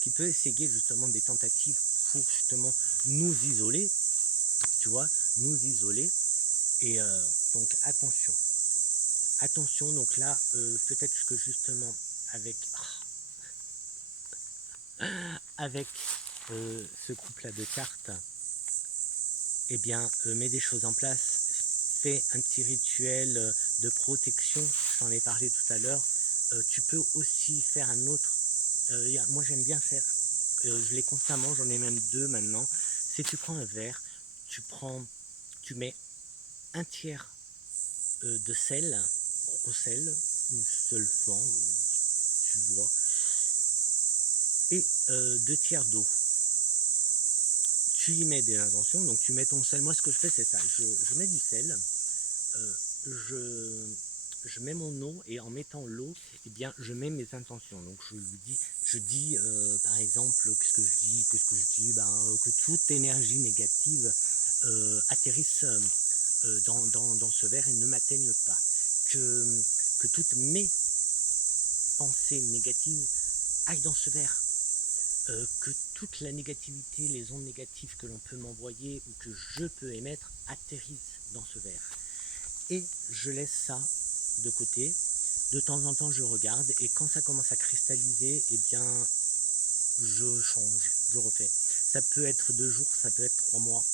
qui peut essayer justement des tentatives pour justement nous isoler, tu vois, nous isoler, et donc attention, donc là, peut-être que justement avec ce groupe-là de cartes, eh bien, mets des choses en place, fais un petit rituel de protection, j'en ai parlé tout à l'heure. Tu peux aussi faire un autre, moi j'aime bien faire, je l'ai constamment, j'en ai même deux maintenant, c'est tu prends un verre, tu mets un tiers de sel, gros sel, ou solvant, tu vois, et 2 tiers d'eau. Tu y mets des intentions, donc tu mets ton sel. Moi, ce que je fais, c'est ça. Je mets du sel, je mets mon eau, et en mettant l'eau, eh bien, je mets mes intentions. Donc, je dis par exemple, qu'est-ce que je dis, que toute énergie négative atterrisse dans ce verre et ne m'atteigne pas. Que toutes mes pensées négatives aillent dans ce verre. Que toute la négativité, les ondes négatives que l'on peut m'envoyer ou que je peux émettre atterrissent dans ce verre. Et je laisse ça de côté. De temps en temps, je regarde, et quand ça commence à cristalliser, eh bien, je change, je refais. Ça peut être 2 jours, ça peut être 3 mois.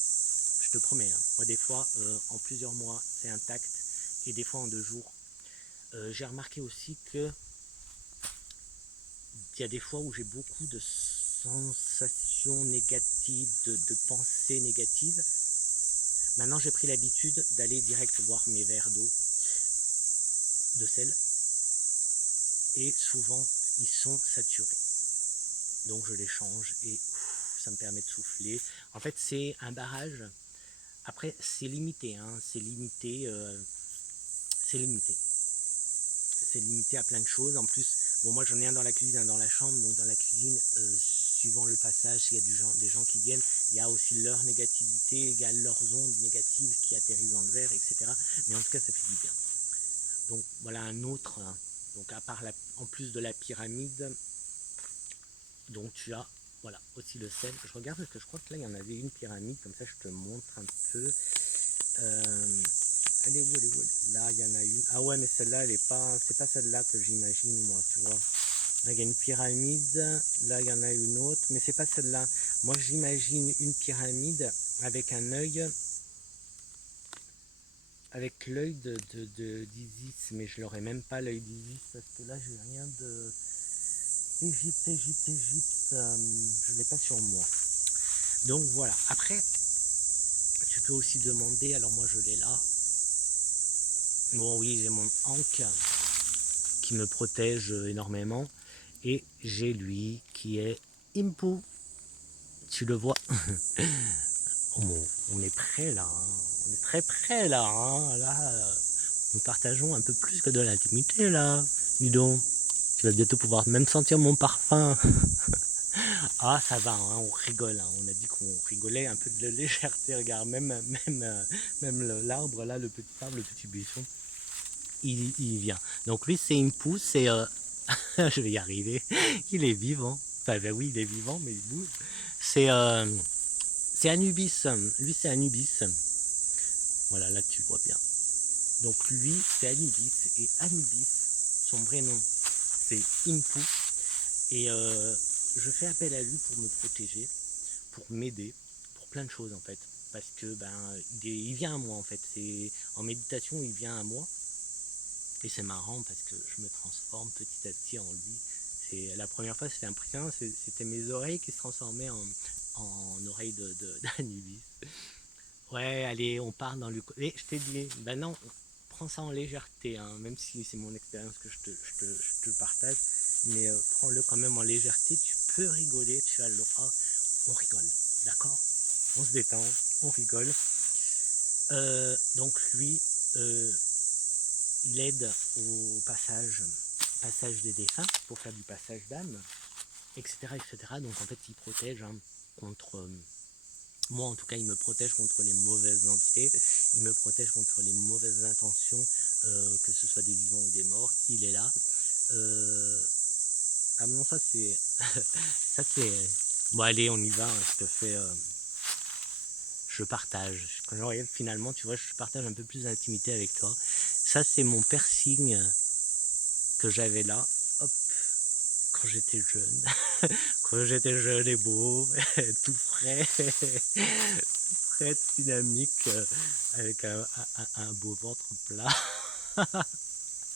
Je te promets. Hein. Moi, des fois, en plusieurs mois, c'est intact, et des fois en 2 jours. J'ai remarqué aussi que il y a des fois où j'ai beaucoup de sensations négatives, de pensées négatives. Maintenant, j'ai pris l'habitude d'aller direct boire mes verres d'eau, de sel, et souvent, ils sont saturés. Donc, je les change, et ça me permet de souffler. En fait, c'est un barrage. Après, c'est limité, hein, c'est limité à plein de choses. En plus, bon, moi j'en ai un dans la cuisine, un dans la chambre. Donc dans la cuisine, suivant le passage, s'il y a des gens qui viennent, il y a aussi leur négativité, il y a leurs ondes négatives qui atterrissent dans le verre, etc. Mais en tout cas, ça fait du bien. Donc voilà un autre, hein. Donc en plus de la pyramide, donc tu as voilà aussi le sel. Je regarde parce que je crois que là il y en avait une pyramide, comme ça je te montre un peu. Elle est où, Là, il y en a une. Ah ouais, mais celle-là, c'est pas celle-là que j'imagine, moi, tu vois. Là, il y a une pyramide. Là, il y en a une autre, mais c'est pas celle-là. Moi, j'imagine une pyramide avec un œil, avec l'œil d'Isis, mais je l'aurais même pas l'œil d'Isis, parce que là, j'ai rien de... Égypte. Je l'ai pas sur moi. Donc, voilà. Après, tu peux aussi demander, alors moi, je l'ai là. Bon, oui, j'ai mon Ankh qui me protège énormément, et j'ai lui qui est Impu. Tu le vois. On est prêt là, hein. On est très près là, hein. Là, nous partageons un peu plus que de l'intimité là. Dis donc, tu vas bientôt pouvoir même sentir mon parfum. Ah, ça va, hein, on rigole, hein. On a dit qu'on rigolait un peu de la légèreté. Regarde, même l'arbre, là, le petit arbre, le petit buisson, il vient. Donc lui, c'est une pousse, c'est... je vais y arriver. Il est vivant. Enfin, ben oui, il est vivant, mais il bouge. C'est Anubis. Lui, c'est Anubis. Voilà, là, tu le vois bien. Donc lui, c'est Anubis. Et Anubis, son vrai nom, c'est Impu. Et je fais appel à lui pour me protéger, pour m'aider, pour plein de choses en fait. Parce que il vient à moi en fait. En méditation, il vient à moi. Et c'est marrant parce que je me transforme petit à petit en lui. La première fois, c'était impressionnant. C'était mes oreilles qui se transformaient en oreilles d'Anubis. Ouais, allez, on part dans le... Et je t'ai dit, ben non, prends ça en légèreté, hein, même si c'est mon expérience que je te partage, mais prends-le quand même en légèreté, tu peux rigoler, tu as le droit, on rigole, d'accord? On se détend, on rigole. Donc lui, euh, il aide au passage des défunts, pour faire du passage d'âme, etc., etc. Donc en fait, il protège hein, contre... moi en tout cas il me protège contre les mauvaises entités, il me protège contre les mauvaises intentions, que ce soit des vivants ou des morts, il est là. Ah non, ça c'est... ça c'est... Bon allez, on y va, hein, je te fais... je partage. Finalement, tu vois, je partage un peu plus d'intimité avec toi. Ça c'est mon piercing que j'avais là, hop, quand j'étais jeune. Quand j'étais jeune et beau, tout frais, très dynamique, avec un beau ventre plat.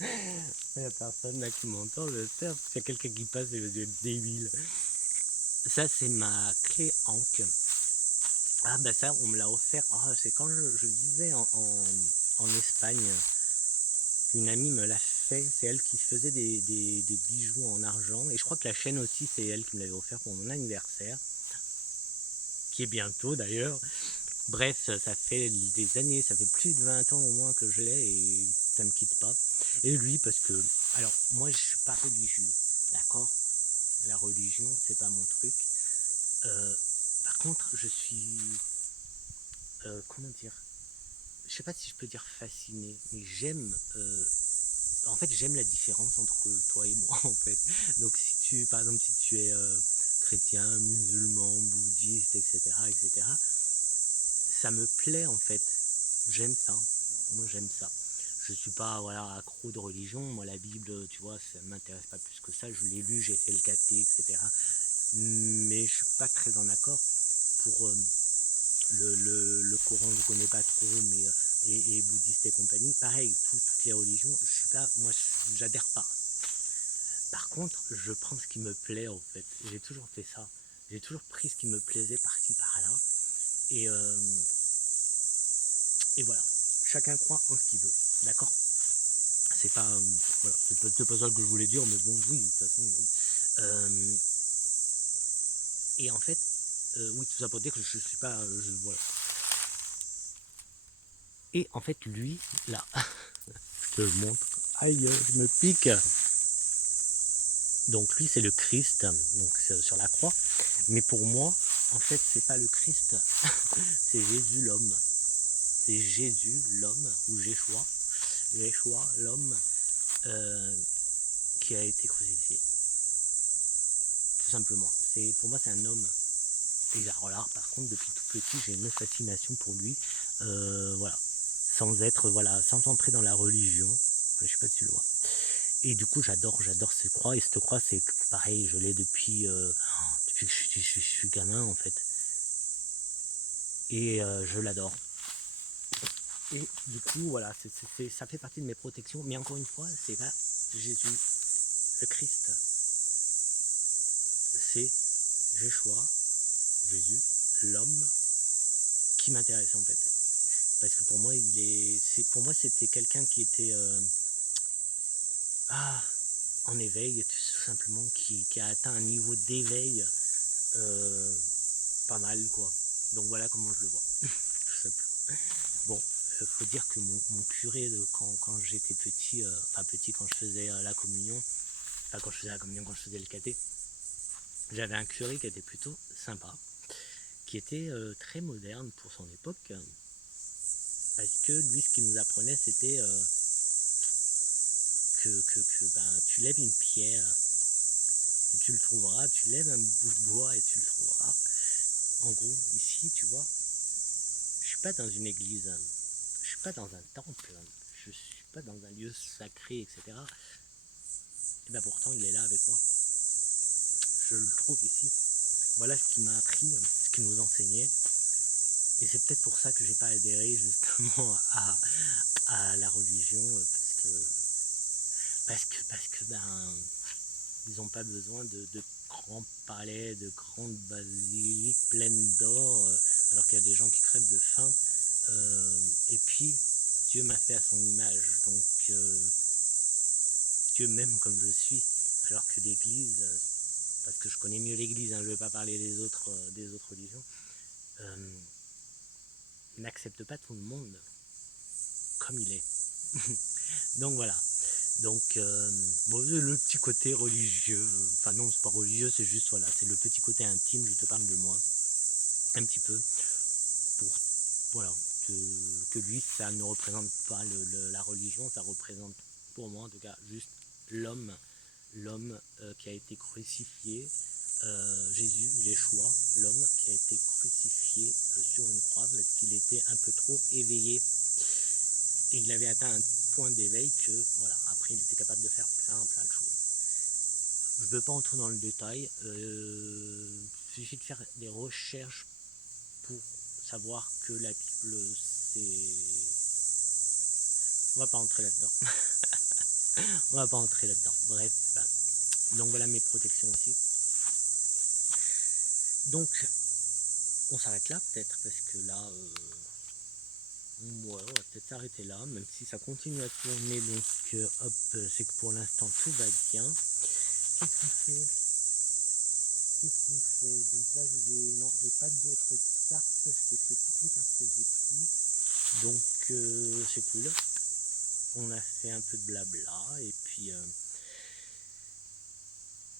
Il n'y a personne là qui m'entend, j'espère, parce qu'il y a quelqu'un qui passe et je vais être débile. Ça, c'est ma clé Hank. Ah, bah ça, on me l'a offert. Ah, c'est quand je vivais en Espagne. Une amie me l'a fait. C'est elle qui faisait des bijoux en argent. Et je crois que la chaîne aussi, c'est elle qui me l'avait offert pour mon anniversaire, qui est bientôt d'ailleurs. Bref, ça fait des années, ça fait plus de 20 ans au moins que je l'ai et ça me quitte pas. Et lui, parce que, alors, moi je suis pas religieux, d'accord? La religion, c'est pas mon truc. Euh, Par contre, je suis, comment dire? Je sais pas si je peux dire fasciné, mais en fait, j'aime la différence entre toi et moi, en fait. Donc, par exemple, si tu es chrétien, musulman, bouddhiste, etc., etc., ça me plaît en fait. J'aime ça. Moi j'aime ça. Je suis pas voilà accro de religion. Moi la Bible, tu vois, ça m'intéresse pas plus que ça. Je l'ai lu, j'ai fait le caté, etc. Mais je suis pas très en accord pour le Coran. Je connais pas trop, mais et bouddhiste et compagnie. Pareil, toutes les religions. Je suis pas. Moi, j'adhère pas. Par contre, je prends ce qui me plaît en fait. J'ai toujours fait ça. J'ai toujours pris ce qui me plaisait par-ci par-là. Et Et voilà, chacun croit en ce qu'il veut, d'accord? C'est pas, voilà, c'est pas ça que je voulais dire, mais bon, oui, de toute façon, oui. Euh, et en fait, oui, tout ça pour dire que je suis pas, voilà. Et en fait, lui, là, je te le montre, aïe, je me pique. Donc lui, c'est le Christ, donc c'est sur la croix. Mais pour moi, en fait, c'est pas le Christ, c'est Jésus l'homme. C'est Jésus l'homme, ou Jéchoua l'homme, euh, qui a été crucifié. Tout simplement. Pour moi, c'est un homme. Et alors là, par contre, depuis tout petit, j'ai une fascination pour lui. Voilà. Sans entrer dans la religion. Je sais pas si tu le vois. Et du coup, j'adore cette croix. Et cette croix, c'est pareil, je l'ai depuis que je suis gamin, en fait. Et je l'adore. Et du coup, voilà, ça fait partie de mes protections. Mais encore une fois, c'est pas Jésus, le Christ. C'est Jéchoua, Jésus, l'homme, qui m'intéresse en fait. Parce que pour moi, pour moi c'était quelqu'un qui était en éveil, tout simplement, qui a atteint un niveau d'éveil euh, pas mal, quoi. Donc voilà comment je le vois, tout simplement. Bon, faut dire que mon curé, quand j'étais petit, enfin petit, quand je faisais la communion, enfin quand je faisais la communion, quand je faisais le caté, J'avais un curé qui était plutôt sympa, qui était très moderne pour son époque, parce que lui, ce qu'il nous apprenait, c'était que tu lèves une pierre et tu le trouveras, tu lèves un bout de bois et tu le trouveras. En gros, ici, tu vois, je suis pas dans une église, je suis pas dans un temple, je suis pas dans un lieu sacré, etc. Et bien pourtant, il est là avec moi. Je le trouve ici. Voilà ce qu'il m'a appris, ce qu'il nous enseignait. Et c'est peut-être pour ça que j'ai pas adhéré justement à la religion, parce que ils n'ont pas besoin de grands palais, de grandes basiliques pleines d'or, alors qu'il y a des gens qui crèvent de faim. Et puis, Dieu m'a fait à son image, donc Dieu m'aime comme je suis, alors que l'Église, parce que je connais mieux l'Église, hein, je ne vais pas parler des autres religions, n'accepte pas tout le monde comme il est. Donc voilà. Donc bon, le petit côté religieux, enfin non, c'est pas religieux, c'est juste voilà, c'est le petit côté intime, je te parle de moi un petit peu pour voilà que lui ça ne représente pas la religion, ça représente pour moi en tout cas juste l'homme qui a été crucifié, Jésus, Yeshua, l'homme qui a été crucifié sur une croix parce qu'il était un peu trop éveillé et il avait atteint un point d'éveil que voilà, après il était capable de faire plein de choses. Je ne veux pas entrer dans le détail, il suffit de faire des recherches pour savoir que la Bible c'est... On va pas entrer là-dedans. On va pas entrer là-dedans. Bref, donc voilà mes protections aussi. Donc on s'arrête là peut-être parce que là ouais, on va peut-être s'arrêter là, même si ça continue à tourner, donc hop, c'est que pour l'instant tout va bien. Qu'est-ce qu'on fait? Donc là j'ai pas d'autres cartes, je t'ai fait toutes les cartes que j'ai prises. Donc c'est cool. On a fait un peu de blabla et puis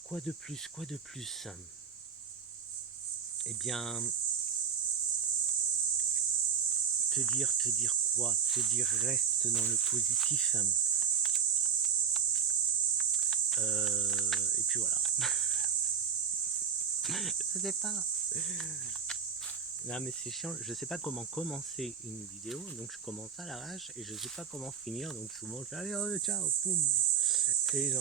quoi de plus? Eh bien te dire quoi? Te dire reste dans le positif. Et puis voilà. Je sais pas. Non mais c'est chiant, je sais pas comment commencer une vidéo, donc je commence à l'arrache et je sais pas comment finir, donc souvent je fais allez ciao, poum. Et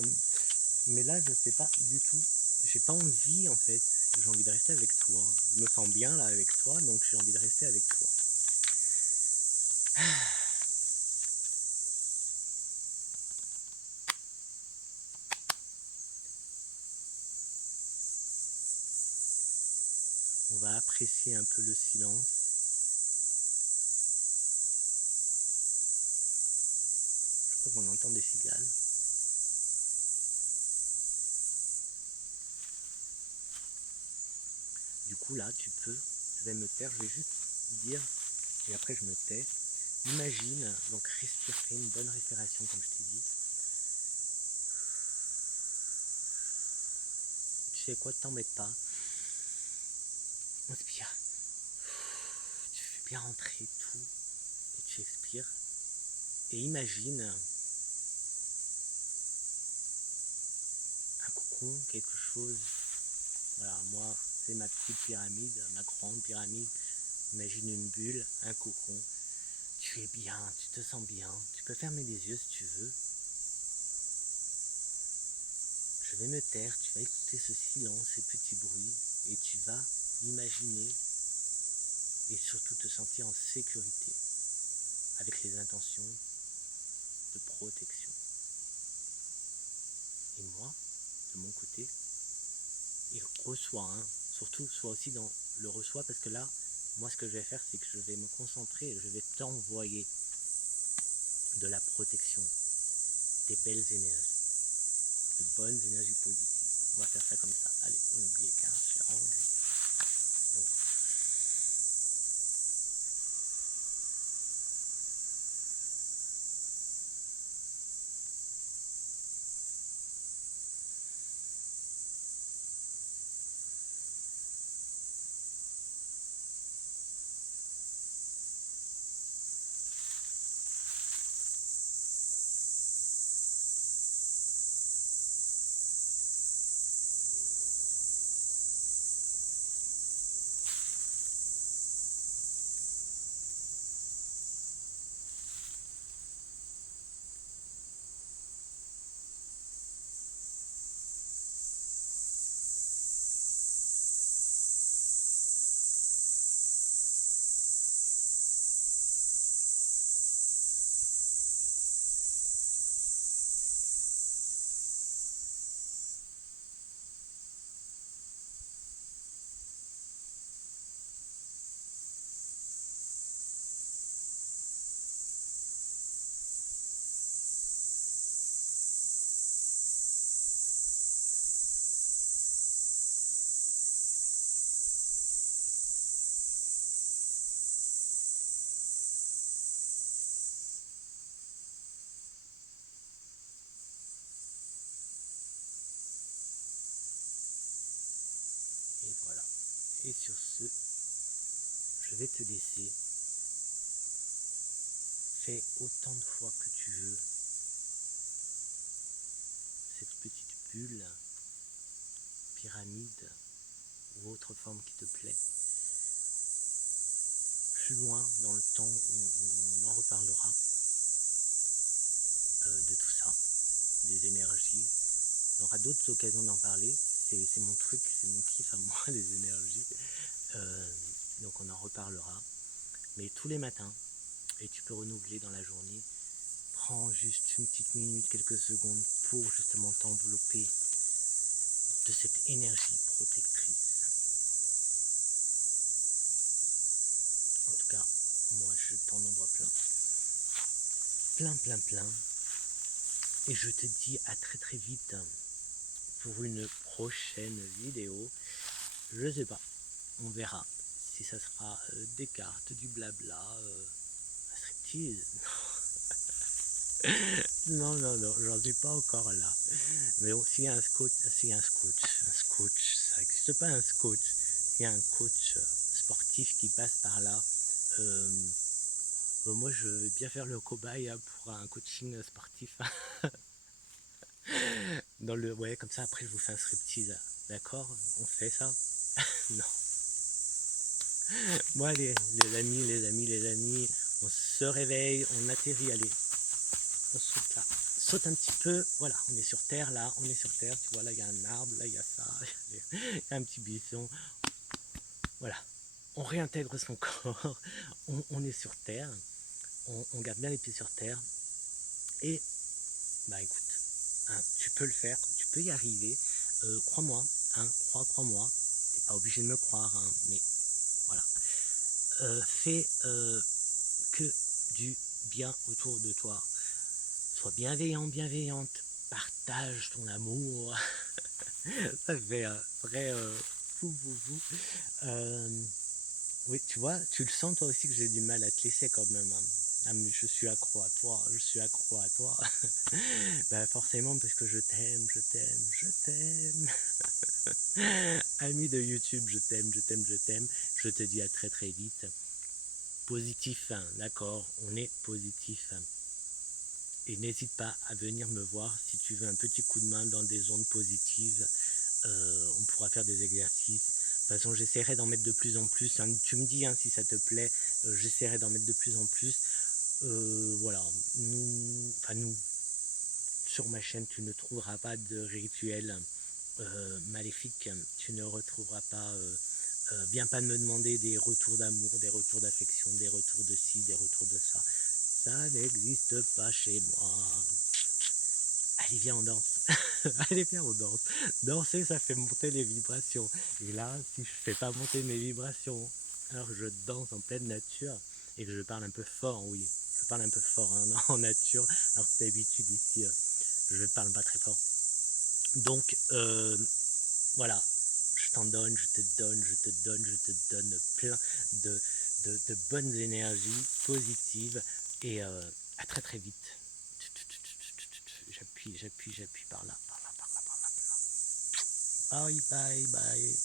mais là je sais pas du tout, j'ai pas envie en fait, j'ai envie de rester avec toi, je me sens bien là avec toi, donc j'ai envie de rester avec toi. On va apprécier un peu le silence. Je crois qu'on entend des cigales. Du coup là tu peux, je vais me taire, je vais juste dire, et après je me tais. Imagine, donc respire, fais une bonne respiration comme je t'ai dit. Tu sais quoi, t'embête pas. Inspire. Tu fais bien rentrer tout et tu expires. Et imagine un cocon, quelque chose. Voilà, moi c'est ma petite pyramide, ma grande pyramide. Imagine une bulle, un cocon. Tu es bien, tu te sens bien. Tu peux fermer les yeux si tu veux. Je vais me taire, tu vas écouter ce silence, ces petits bruits, et tu vas imaginer et surtout te sentir en sécurité avec les intentions de protection. Et moi, de mon côté, et reçois, hein, surtout sois aussi dans le reçoit parce que là, moi ce que je vais faire, c'est que je vais me concentrer et je vais t'envoyer de la protection, des belles énergies, de bonnes énergies positives. On va faire ça comme ça. Allez, on oublie les cartes, je les range. Donc, Et voilà. Et sur ce, je vais te laisser. Fais autant de fois que tu veux cette petite bulle, pyramide ou autre forme qui te plaît. Plus loin dans le temps, on en reparlera de tout ça, des énergies. On aura d'autres occasions d'en parler. C'est mon truc, c'est mon kiff à moi, les énergies. Donc on en reparlera. Mais tous les matins, et tu peux renouveler dans la journée, prends juste une petite minute, quelques secondes pour justement t'envelopper de cette énergie protectrice. En tout cas, moi je t'en envoie plein. Plein. Et je te dis à très très vite pour une prochaine vidéo. Je sais pas, on verra si ça sera des cartes, du blabla, un striptease. Non, j'en suis pas encore là. Mais bon, s'il y a un scotch, ça n'existe pas un scotch. S'il y a un coach sportif qui passe par là, bon, moi je vais bien faire le cobaye pour un coaching sportif. Ouais, comme ça après je vous fais un striptease. D'accord? On fait ça? Non. Bon allez, les amis, on se réveille, on atterrit, allez. On saute là, saute un petit peu, voilà, on est sur terre là, tu vois, là il y a un arbre, là il y a ça, il y a un petit buisson, voilà, on réintègre son corps, on est sur terre, on garde bien les pieds sur terre, et bah écoute, hein, tu peux le faire, tu peux y arriver, crois-moi, hein, crois-moi, t'es pas obligé de me croire, hein, mais voilà, fais que du bien autour de toi. Sois bienveillant, bienveillante, partage ton amour. Ça fait vrai fou. Oui, tu vois, tu le sens toi aussi que j'ai du mal à te laisser quand même. Hein. Ah, mais je suis accro à toi. Ben forcément parce que je t'aime. Ami de YouTube, je t'aime. Je te dis à très très vite. Positif, hein, d'accord, on est positif. Hein. Et n'hésite pas à venir me voir si tu veux un petit coup de main dans des ondes positives. On pourra faire des exercices. De toute façon, j'essaierai d'en mettre de plus en plus. Hein. Tu me dis hein, si ça te plaît, j'essaierai d'en mettre de plus en plus. Voilà, nous, sur ma chaîne, tu ne trouveras pas de rituel maléfique. Tu ne retrouveras pas... viens pas me demander des retours d'amour, des retours d'affection, des retours de ci, des retours de ça. Ça n'existe pas chez moi. Allez, viens, on danse. Allez, viens, on danse. Danser, ça fait monter les vibrations. Et là, si je fais pas monter mes vibrations, alors que je danse en pleine nature et que je parle un peu fort, oui, je parle un peu fort hein, en nature, alors que d'habitude ici, je parle pas très fort. Donc, voilà, je t'en donne, je te donne plein de bonnes énergies positives et à très très vite. J'appuie par là. Bye.